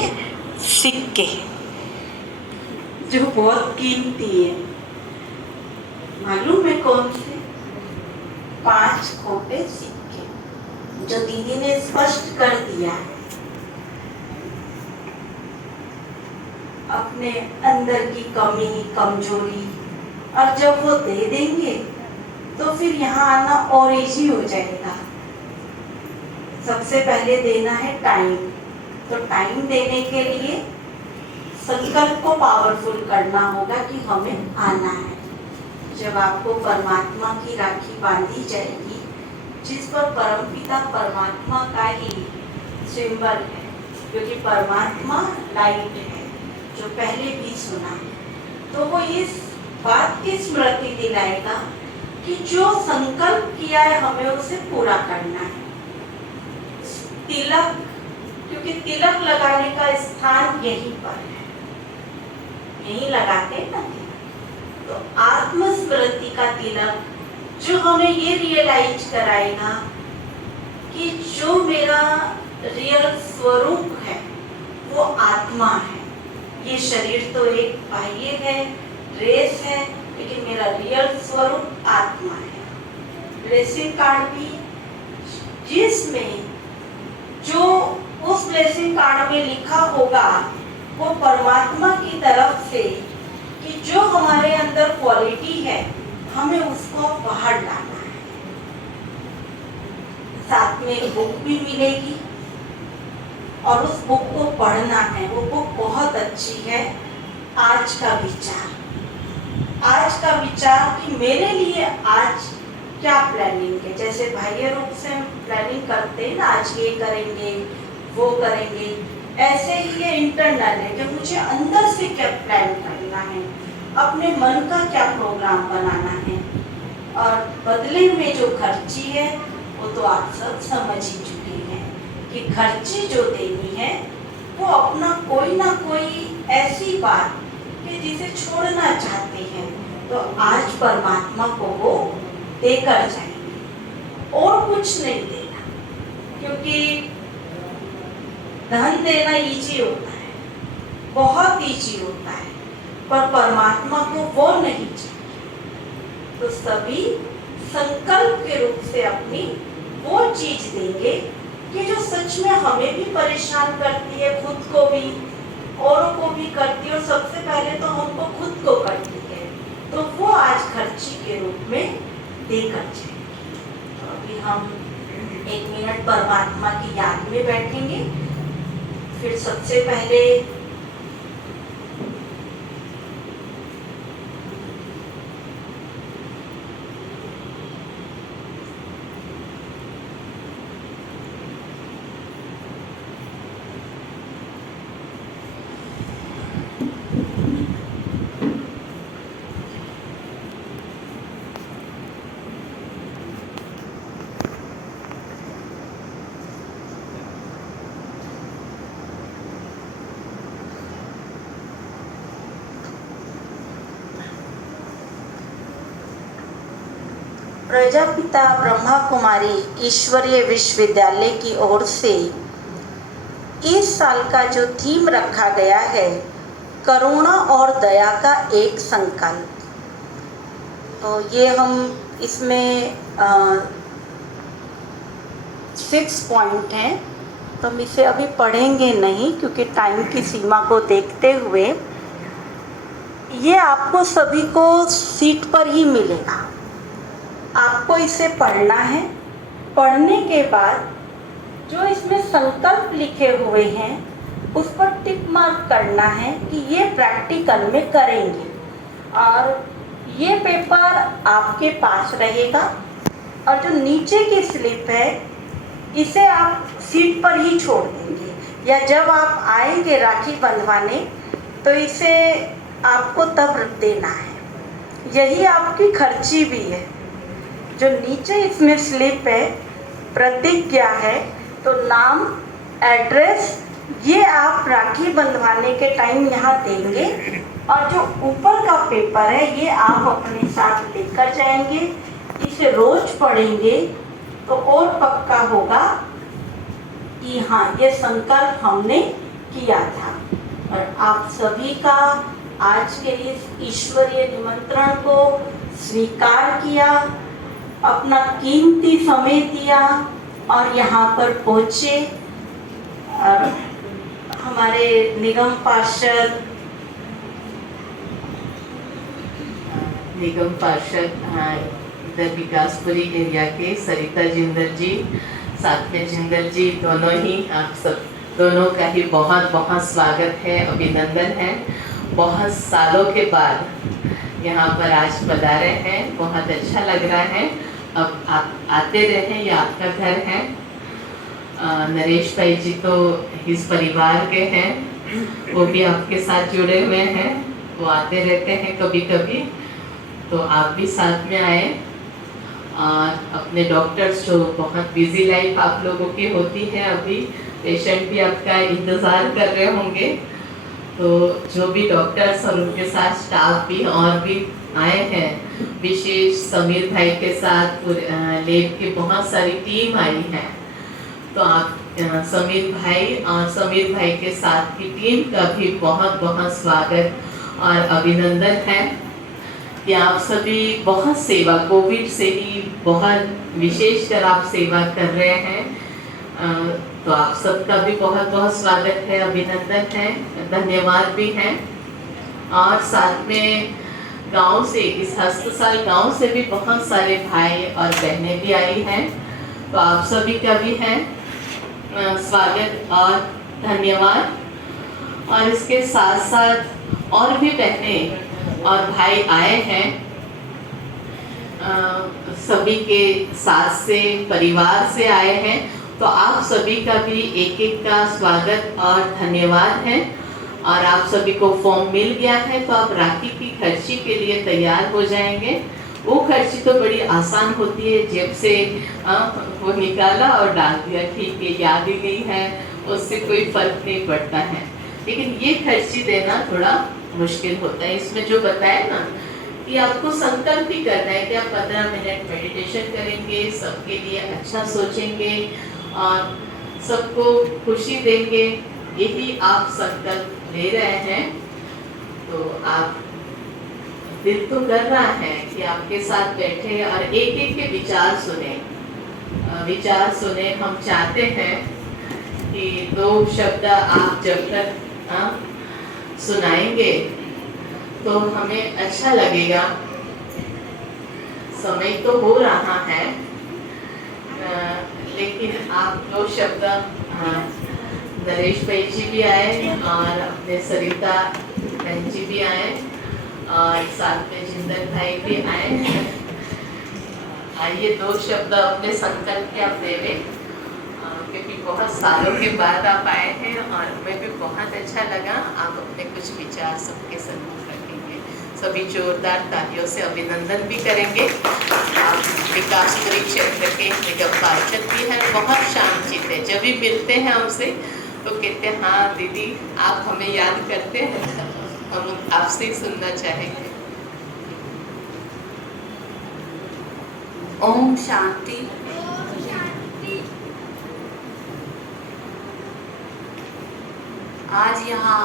सिक्के, जो बहुत कीमती है। मालूम है कौन से? 5 खोटे सिक्के, जो दीदी ने स्पष्ट कर दिया है। अपने अंदर की कमी, कमजोरी, और जब वो दे देंगे तो फिर यहाँ आना और इजी हो जाएगा। सबसे पहले देना है टाइम, तो टाइम देने के लिए संकल्प को पावरफुल करना होगा कि हमें आना है। जब आपको परमात्मा की राखी बांधी जाएगी, जिस पर परमपिता परमात्मा का ही सिंबल है, क्योंकि परमात्मा लाइट है, जो पहले भी सुना है, तो वो इस बात की स्मृति दिलाएगा कि जो संकल्प किया है हमें उसे पूरा करना है। तिलक, क्योंकि तिलक लगाने का स्थान यहीं पर है, यहीं लगाते हैं ना तिलक। तो आत्मस्मृति का तिलक जो हमें ये रियलाइज कराएगा कि जो मेरा रियल स्वरूप है वो आत्मा है। ये शरीर तो एक बाह्य है, रेस है, लेकिन मेरा रियल स्वरूप आत्मा है। ब्लेसिंग कार्ड भी, जिसमें जो उस ब्लेसिंग कार्ड में लिखा होगा वो परमात्मा की तरफ से कि जो हमारे अंदर क्वालिटी है हमें उसको बाहर लाना है। साथ में एक बुक भी मिलेगी और उस बुक को पढ़ना है। वो बुक बहुत अच्छी है। आज का विचार, आज का विचार कि मेरे लिए आज क्या प्लानिंग है। जैसे बाह्य रूप से हम प्लानिंग करते हैं ना, आज ये करेंगे वो करेंगे, ऐसे ही ये इंटरनल है कि मुझे अंदर से क्या प्लान करना है, अपने मन का क्या प्रोग्राम बनाना है। और बदले में जो खर्ची है वो तो आप सब समझ ही चुके हैं कि खर्ची जो देनी है वो अपना कोई ना कोई ऐसी बात कि जिसे छोड़ना चाहते हैं, तो आज परमात्मा को वो देकर जाएंगे और कुछ नहीं देना। क्योंकि धन देना इजी होता है, बहुत इजी होता है, पर परमात्मा को वो नहीं चाहिए। तो सभी संकल्प के रूप से अपनी वो चीज देंगे कि जो सच में हमें भी परेशान करती है, खुद को भी, औरों को भी करती है, और सबसे पहले तो हमको खुद को करती है। तो वो आज खर्ची के रूप में देकर जाएंगे। तो अभी हम 1 मिनट परमात्मा की याद में बैठेंगे। फिर सबसे पहले प्रजापिता ब्रह्मा कुमारी ईश्वरीय विश्वविद्यालय की ओर से इस साल का जो थीम रखा गया है, करुणा और दया का एक संकल्प। तो ये हम इसमें 6 पॉइंट हैं, तो हम इसे अभी पढ़ेंगे नहीं क्योंकि टाइम की सीमा को देखते हुए। ये आपको सभी को सीट पर ही मिलेगा। आपको इसे पढ़ना है। पढ़ने के बाद जो इसमें संकल्प लिखे हुए हैं उस पर टिक मार्क करना है कि ये प्रैक्टिकल में करेंगे, और ये पेपर आपके पास रहेगा। और जो नीचे की स्लिप है इसे आप सीट पर ही छोड़ देंगे, या जब आप आएंगे राखी बंधवाने तो इसे आपको तब देना है। यही आपकी खर्ची भी है। जो नीचे इसमें स्लिप है, प्रतिज्ञा है, तो नाम, एड्रेस ये आप राखी बंधवाने के टाइम यहाँ देंगे, और जो ऊपर का पेपर है ये आप अपने साथ लेकर जाएंगे। इसे रोज पढ़ेंगे तो और पक्का होगा कि हाँ, ये संकल्प हमने किया था। और आप सभी का आज के इस ईश्वरीय निमंत्रण को स्वीकार किया, अपना कीमती समय दिया और यहाँ पर पहुँचे। और हमारे निगम पार्षद इधर विकासपुरी एरिया के सरिता जिंदल जी, साथ में जिंदल जी, दोनों ही आप सब दोनों का ही बहुत बहुत स्वागत है, अभिनंदन है। बहुत सालों के बाद यहाँ पर आज पधारे हैं, बहुत अच्छा लग रहा है। अब आप आते रहे, ये आपका घर है। नरेश भाई जी तो इस परिवार के हैं, वो भी आपके साथ जुड़े हुए हैं, वो आते रहते हैं कभी कभी, तो आप भी साथ में आए। और अपने डॉक्टर्स, जो बहुत बिजी लाइफ आप लोगों की होती है, अभी पेशेंट भी आपका इंतज़ार कर रहे होंगे, तो जो भी डॉक्टर्स और उनके साथ स्टाफ भी और भी आए हैं, विशेष समीर भाई के साथ लैब की बहुत सारी टीम आई है। तो आप समीर भाई और समीर भाई के साथ की टीम का भी बहुत बहुत स्वागत और अभिनंदन है कि आप सभी बहुत सेवा, कोविड से ही बहुत विशेषकर आप सेवा कर रहे हैं। तो आप सबका भी बहुत बहुत स्वागत है, अभिनंदन है, धन्यवाद भी है। और साथ में गांव से, इस हस्तसाल गांव से भी बहुत सारे भाई और बहनें भी आई हैं, तो आप सभी का भी है स्वागत और धन्यवाद। और इसके साथ साथ और भी बहनें और भाई आए हैं, सभी के साथ से, परिवार से आए हैं, तो आप सभी का भी एक एक का स्वागत और धन्यवाद है। और आप सभी को फॉर्म मिल गया है, तो आप राखी की खर्ची के लिए तैयार हो जाएंगे। वो खर्ची तो बड़ी आसान होती है, जेब से वो निकाला और डाल दिया, ठीक है, याद ही नहीं है, उससे कोई फर्क नहीं पड़ता है। लेकिन ये खर्ची देना थोड़ा मुश्किल होता है। इसमें जो बताया ना कि आपको संकल्प भी करना है कि आप 15 मिनट मेडिटेशन करेंगे, सबके लिए अच्छा सोचेंगे और सबको खुशी देंगे, यही आप संकल्प ले रहे हैं। तो आप दिल तो कर रहा है कि आपके साथ बैठे और एक एक के विचार सुने। हम चाहते हैं कि 2 शब्द आप जब तक सुनाएंगे तो हमें अच्छा लगेगा। समय तो हो रहा है, लेकिन आप 2 शब्द, नरेश भाई जी भी आए और अपने सरिता बहन जी भी आए और साथ में जिंदल भाई भी आए। आइए 2 शब्द अपने संकल्प के आप देवे, क्योंकि बहुत सालों के बाद आप आए हैं और हमें भी बहुत अच्छा लगा। आप अपने कुछ विचार सबके सम्मुख रखेंगे। सभी जोरदार तालियों से अभिनंदन भी करेंगे। आप विकासपुरी क्षेत्र के निगम पार्षद भी हैं, बहुत शांतचित्त है। जब भी मिलते हैं हमसे तो कहते हैं, हाँ दीदी आप हमें याद करते हैं, हम आपसे ही सुनना चाहेंगे। ओम शांति। आज यहाँ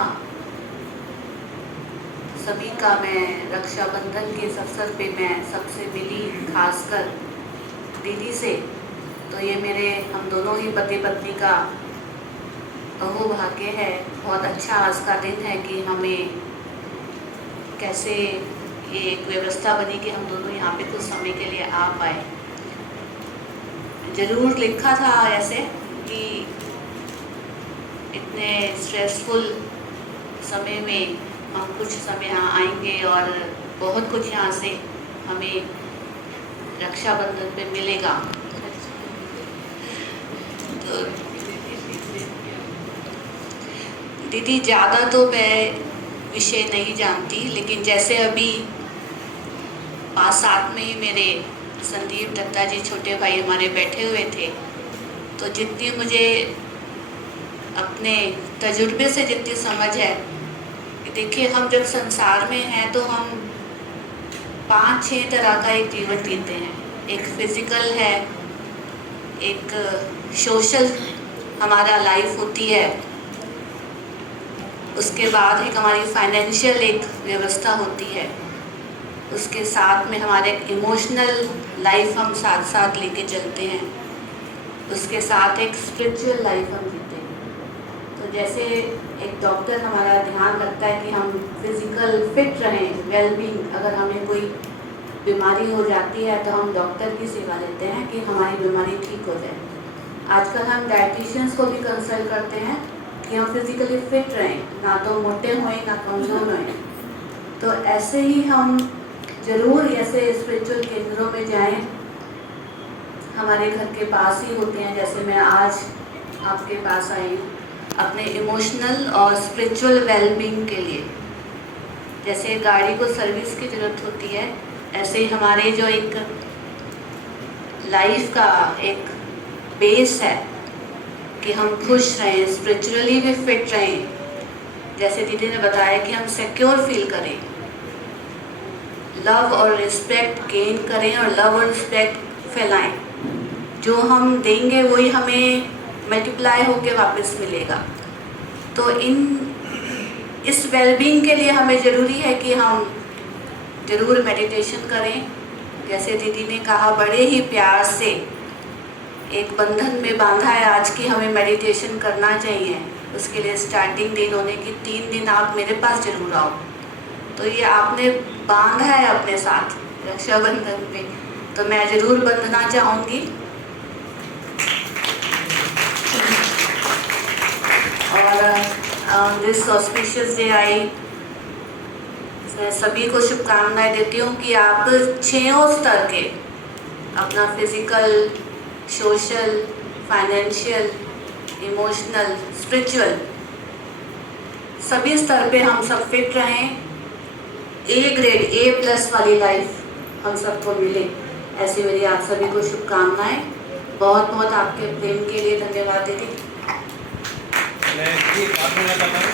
सभी का मैं रक्षाबंधन के इस अवसर पे मैं सबसे मिली, खासकर दीदी से। तो ये मेरे हम दोनों ही पति पत्नी का अहोभाग्य है। बहुत अच्छा आज का दिन है कि हमें कैसे ये एक व्यवस्था बनी कि हम दोनों यहाँ पे कुछ समय के लिए आ पाए। ज़रूर लिखा था ऐसे कि इतने स्ट्रेसफुल समय में हम कुछ समय यहाँ आएंगे और बहुत कुछ यहाँ से हमें रक्षाबंधन पे मिलेगा। तो दीदी ज़्यादा तो मैं विषय नहीं जानती, लेकिन जैसे अभी पास साथ में ही मेरे संदीप दत्ता जी छोटे भाई हमारे बैठे हुए थे, तो जितनी मुझे अपने तजुर्बे से जितनी समझ है कि देखिए हम जब संसार में हैं तो हम 5-6 तरह का एक जीवन जीते हैं। एक फिजिकल है, एक सोशल हमारा लाइफ होती है, उसके बाद एक हमारी फाइनेंशियल एक व्यवस्था होती है, उसके साथ में हमारे इमोशनल लाइफ हम साथ साथ लेके चलते हैं, उसके साथ एक स्पिरिचुअल लाइफ हम जीते हैं। तो जैसे एक डॉक्टर हमारा ध्यान रखता है कि हम फिजिकल फिट रहें, वेलबींग, अगर हमें कोई बीमारी हो जाती है तो हम डॉक्टर की सेवा लेते हैं कि हमारी बीमारी ठीक हो जाए। आजकल हम डाइटिशियंस को भी कंसल्ट करते हैं कि हम फिजिकली फिट रहें, ना तो मोटे होएं ना कमज़ोर होएं। तो ऐसे ही हम ज़रूर ऐसे स्पिरिचुअल केंद्रों में जाएं, हमारे घर के पास ही होते हैं। जैसे मैं आज आपके पास आई हूँ अपने इमोशनल और स्पिरिचुअल वेलबींग के लिए। जैसे गाड़ी को सर्विस की ज़रूरत होती है, ऐसे ही हमारे जो एक लाइफ का एक बेस है कि हम खुश रहें, स्पिरिचुअली भी फिट रहें। जैसे दीदी ने बताया कि हम सिक्योर फील करें, लव और रिस्पेक्ट गेन करें और लव और रिस्पेक्ट फैलाएं। जो हम देंगे वही हमें मल्टीप्लाई होके वापस मिलेगा। तो इस वेलबींग के लिए हमें ज़रूरी है कि हम ज़रूर मेडिटेशन करें। जैसे दीदी ने कहा, बड़े ही प्यार से एक बंधन में बांधा है आज की हमें मेडिटेशन करना चाहिए। उसके लिए स्टार्टिंग दिन होने की 3 दिन आप मेरे पास ज़रूर आओ। तो ये आपने बांधा है अपने साथ रक्षाबंधन पे, तो मैं ज़रूर बंधना चाहूँगी। और दिस ऑस्पिशियस डे आई, मैं सभी को शुभकामनाएं देती हूँ कि आप 6 स्तर के अपना physical, social, financial, emotional, spiritual सभी स्तर पे हम सब फिट रहें। A ग्रेड, A+ वाली लाइफ हम सबको मिले, ऐसी मेरी आप सभी को शुभकामनाएं। बहुत बहुत आपके प्रेम के लिए धन्यवाद दीदी। मैं ये बात बोलना चाहता हूँ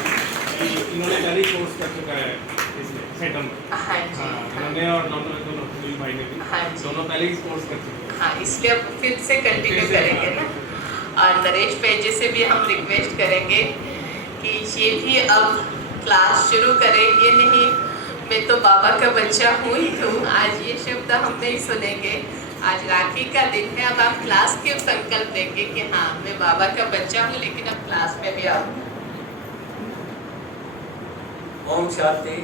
कि इन्होंने पहले ही कोर्स कर चुका है इसमें सेटम में। हाँ जी, इन्होंने और दोनों सुनील भाई ने भी, हाँ जी। दोनों पहले ही कोर्स कर चुके हैं। हाँ, इसलिए अब फिर से कंटिन्यू फिर से करेंगे ना। और नरेश भाई जी से भी हम रिक्वेस्ट करेंगे कि ये भी अब क्लास शुरू करें। ये नहीं मैं तो बाबा का बच्चा हूँ ही हूँ, आज ये शब्द हम नहीं सुनेंगे। आज राखी का दिन है, अब आप क्लास के संकल्प देंगे कि हाँ मैं बाबा का बच्चा हूँ, लेकिन अब क्लास में भी आऊँ। ओम शांति।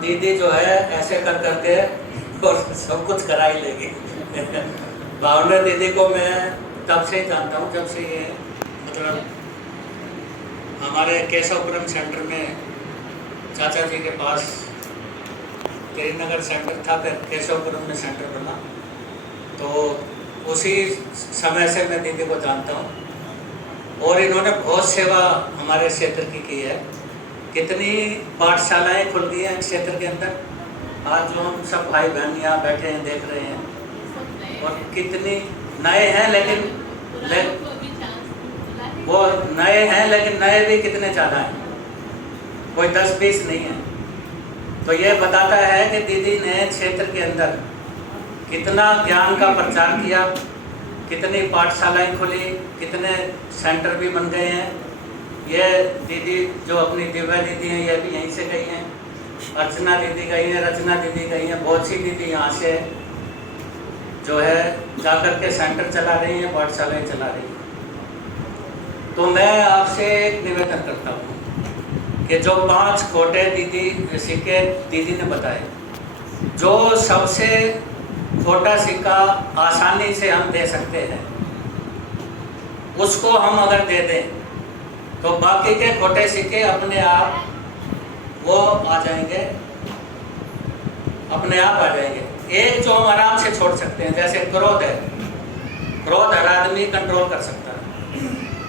दीदी जो है ऐसे कर करके और सब कुछ करा ही लेगी। भावना दीदी को मैं तब से जानता हूँ जब से ये मतलब हमारे केशवपुरम सेंटर में चाचा जी के पास त्रिनगर सेंटर था, फिर केशवपुरम में सेंटर बना, तो उसी समय से मैं दीदी को जानता हूँ। और इन्होंने बहुत सेवा हमारे क्षेत्र की है। कितनी पाठशालाएँ खुल गई हैं इस क्षेत्र के अंदर। आज जो हम सब भाई बहन यहाँ बैठे हैं देख रहे हैं, और कितनी नए हैं वो नए हैं, लेकिन नए भी कितने ज़्यादा हैं, कोई 10-20 नहीं है। तो ये बताता है कि दीदी ने क्षेत्र के अंदर कितना ज्ञान का प्रचार किया, कितनी पाठशालाएं खुली, कितने सेंटर भी बन गए हैं। ये दीदी जो अपनी दिव्या दीदी हैं, ये भी यहीं से गई हैं। अर्चना दीदी गई हैं, रचना दीदी गई हैं, बहुत सी दीदी यहाँ से जो है जाकर के सेंटर चला रही हैं, पाठशालाएं चला रही हैं। तो मैं आपसे एक निवेदन करता हूँ कि जो 5 खोटे दीदी सिक्के दीदी ने बताए, जो सबसे खोटा सिक्का आसानी से हम दे सकते हैं, उसको हम अगर दे दें तो बाकी के खोटे सिक्के अपने आप वो आ जाएंगे, अपने आप आ जाएंगे। एक जो हम आराम से छोड़ सकते हैं, जैसे क्रोध है, क्रोध हर आदमी कंट्रोल कर सकता है।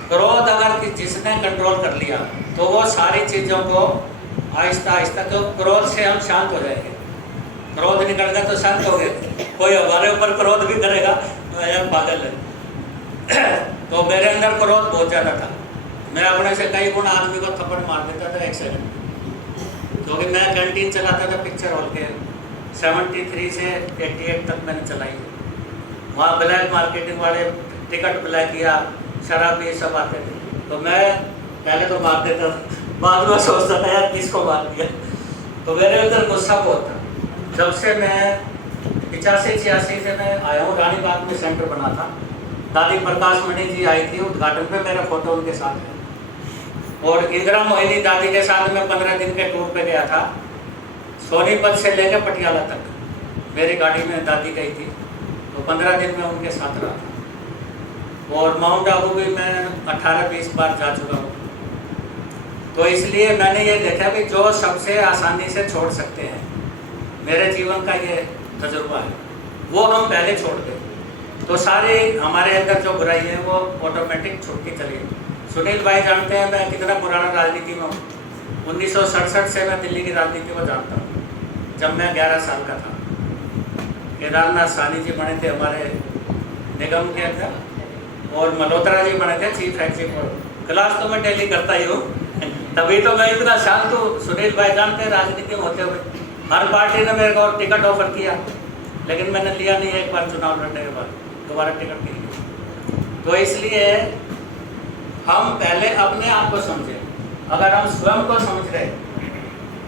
क्रोध अगर जिसने कंट्रोल कर लिया तो वो सारी चीज़ों को आहिस्ता आहिस्ता, तो क्रोध से हम शांत हो जाएंगे। क्रोध निकल गया तो शांत हो गए। कोई हमारे ऊपर क्रोध भी करेगा तो यार पागल है। तो मेरे अंदर क्रोध बहुत ज़्यादा था, मैं अपने से कई गुना आदमी को थप्पड़ मार देता था 1 सेकंड। क्योंकि मैं कैंटीन चलाता था पिक्चर हॉल के, 73 से 88 तक मैंने चलाई। वहाँ ब्लैक मार्केटिंग वाले टिकट ब्लैक किया, शराब ये सब आते थे, तो मैं पहले तो मार देता था, बाद में सोचता था यार किसको मार दिया। तो मेरे अंदर गुस्सा बहुत था। जब से मैं 85-86 से मैं आया हूँ, रानी बाग में सेंटर बना था, दादी प्रकाश मणि जी आई थी उद्घाटन पे, मेरा फोटो उनके साथ है। और इंदिरा मोहिनी दादी के साथ मैं 15 दिन के टूर पे गया था, सोनीपत से लेकर पटियाला तक मेरी गाड़ी में दादी गई थी, तो 15 दिन में उनके साथ रहा था। और माउंट आबू भी मैं 18-20 बार जा चुका हूँ। तो इसलिए मैंने ये देखा कि जो सबसे आसानी से छोड़ सकते हैं, मेरे जीवन का ये तजुर्बा है, वो हम पहले छोड़ दें तो सारे हमारे अंदर जो बुराई है वो ऑटोमेटिक छूटती चली। सुनील भाई जानते हैं मैं कितना पुराना राजनीति में हूँ। 1967 से मैं दिल्ली की राजनीति को जानता हूँ। जब मैं 11 साल का था, केदारनाथ साहनी जी बने थे हमारे निगम के अंदर, और मल्होत्रा जी बने थे चीफ एग्जीक्यूटिव। क्लास तो मैं डेली करता ही हूँ, तभी तो मैं इतना शांत हूँ। सुनील भाई जानते हैं राजनीति में होते हुए हर पार्टी ने मेरे को टिकट ऑफर किया, लेकिन मैंने लिया नहीं। एक बार चुनाव लड़ने के बाद दोबारा टिकट नहीं लिया। तो इसलिए हम पहले अपने आप को समझें। अगर हम स्वयं को समझ रहे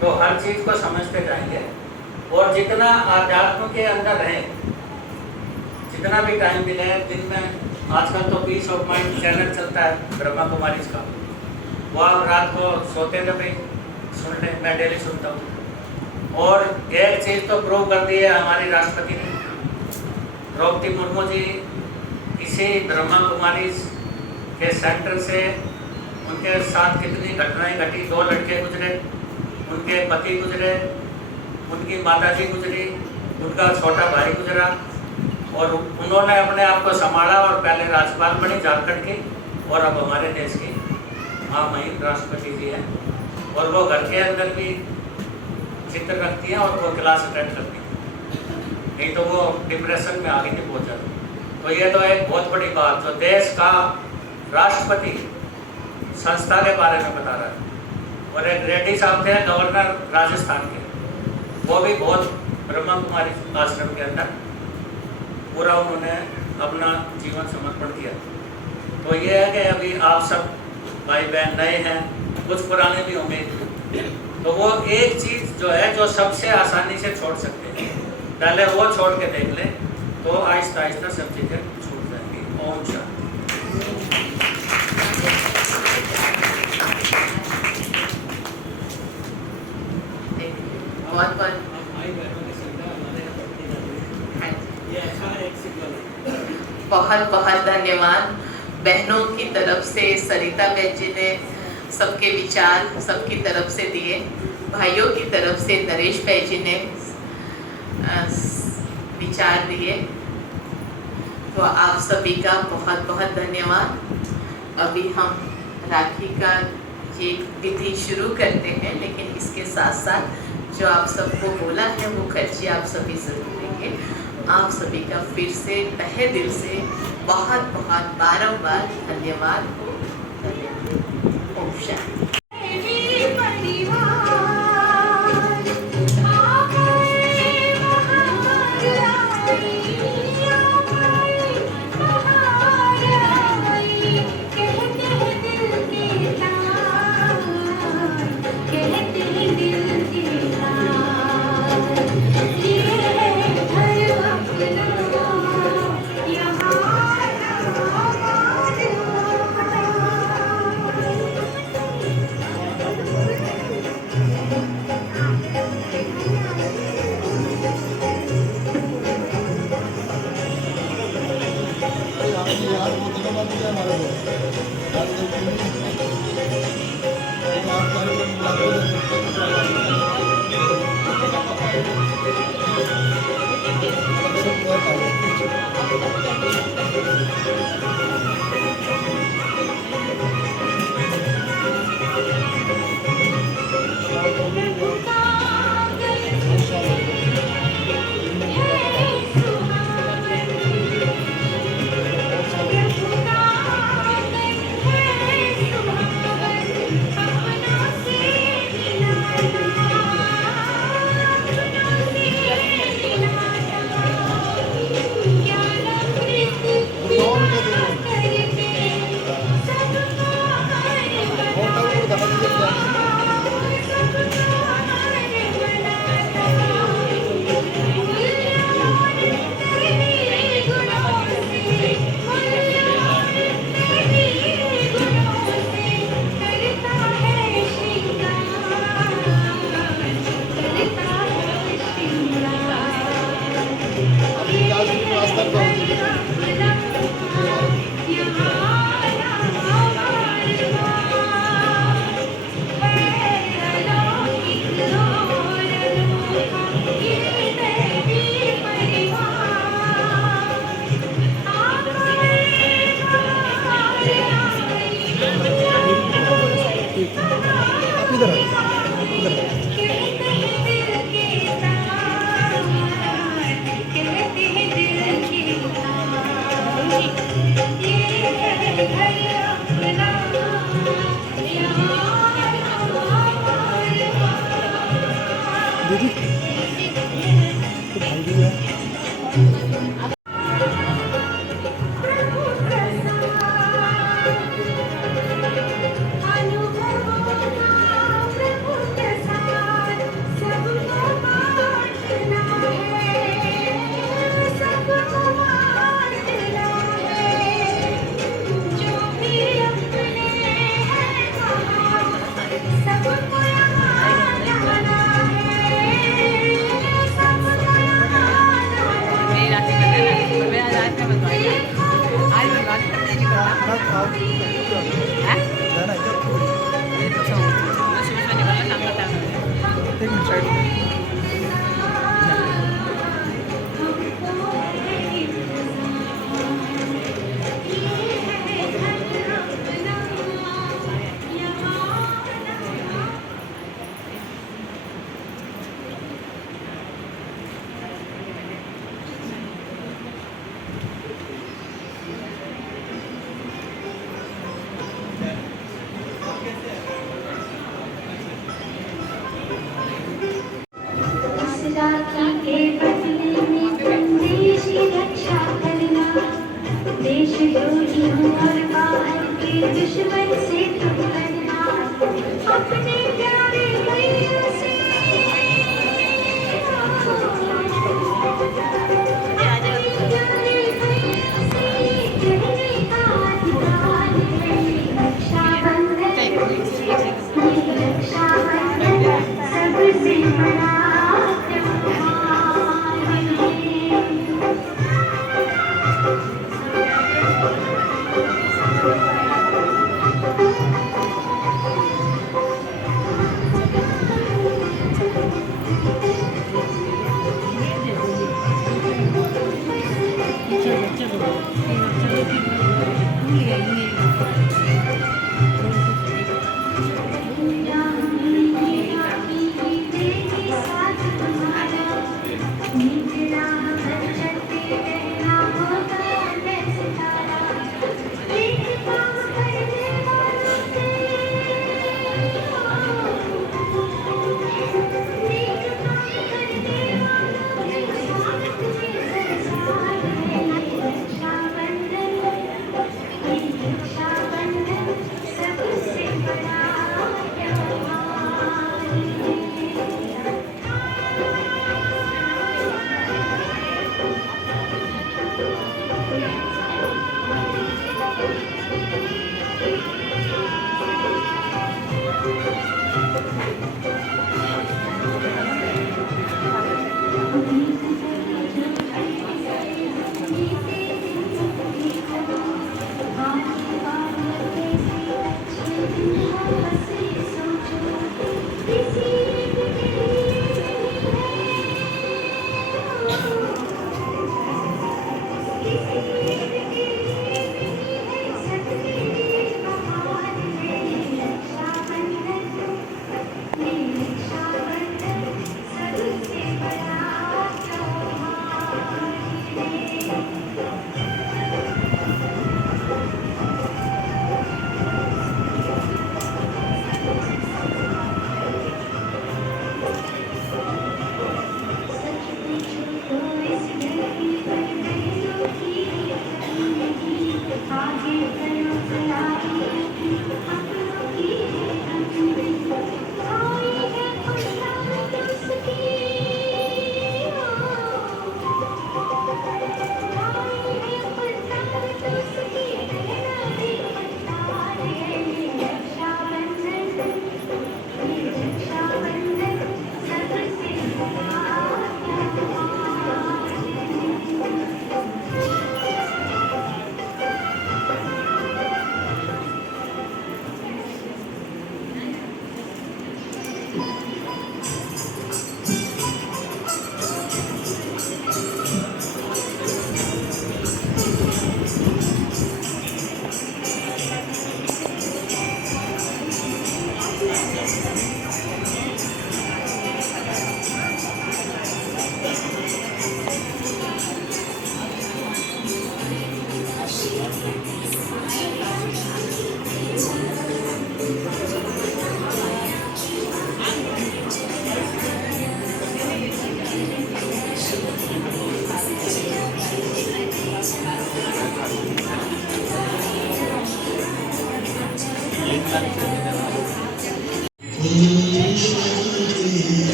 तो हर चीज़ को समझते जाएंगे, और जितना आध्यात्म के अंदर रहें, जितना भी टाइम मिले दिन में, आजकल तो पीस ऑफ माइंड चैनल चलता है ब्रह्मा कुमारी का, वो आप रात को सोते थे भाई सुन लें, मैं डेली सुनता हूँ। और एक चीज़ तो प्रूव कर दी है हमारी राष्ट्रपति ने, द्रौपदी मुर्मू जी इसी ब्रह्मा कुमारी के सेंटर से, उनके साथ कितनी घटनाएं घटी। 2 लड़के गुजरे, उनके पति गुजरे, उनकी माताजी गुजरी, उनका छोटा भाई गुजरा, और उन्होंने अपने आप को संभाला और पहले राज्यपाल बनी झारखंड की, और अब हमारे देश की महामहिम राष्ट्रपति जी हैं। और वो घर के अंदर भी चित्र रखती हैं और वो क्लास अटेंड करती हैं, नहीं तो वो डिप्रेशन में आ गई थी बहुत ज़्यादा। तो ये तो एक बहुत बड़ी बात, जो देश का राष्ट्रपति संस्था के बारे में बता रहा है। और एक रेड्डी साहब थे गवर्नर राजस्थान के, वो भी बहुत ब्रह्मा कुमारी आश्रम के अंदर पूरा उन्होंने अपना जीवन समर्पण किया। तो ये है कि अभी आप सब भाई बहन नए हैं, कुछ पुराने भी होंगे, तो वो एक चीज़ जो है जो सबसे आसानी से छोड़ सकते हैं, पहले वो छोड़ के देख लें, तो आहिस्ता आहिस्ता सब चीज़ें छूट जाएंगी। ओम शांति। बहुत बहुत बहुत बहुत धन्यवाद। बहनों की तरफ से सरिता बहन जी ने सबके विचार सबकी तरफ से दिए, भाइयों की तरफ से नरेश भाई जी ने विचार दिए। तो आप सभी का बहुत बहुत धन्यवाद। अभी हम राखी का ये विधि शुरू करते हैं, लेकिन इसके साथ साथ जो आप सबको बोला है वो खर्ची आप सभी जरूर देंगे। आप सभी का फिर से तहे दिल से बहुत बहुत बारंबार धन्यवाद हो। ओम शांति। परिवार आ गए महाराज।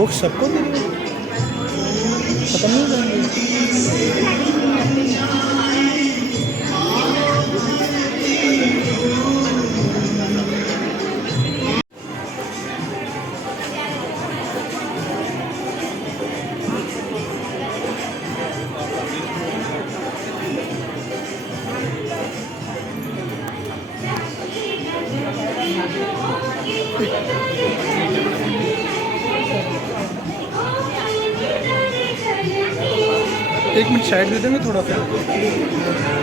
बुक सबको दे दो, खत्म नहीं हो जाएंगे। एक मिनट साइड दे देंगे थोड़ा सा।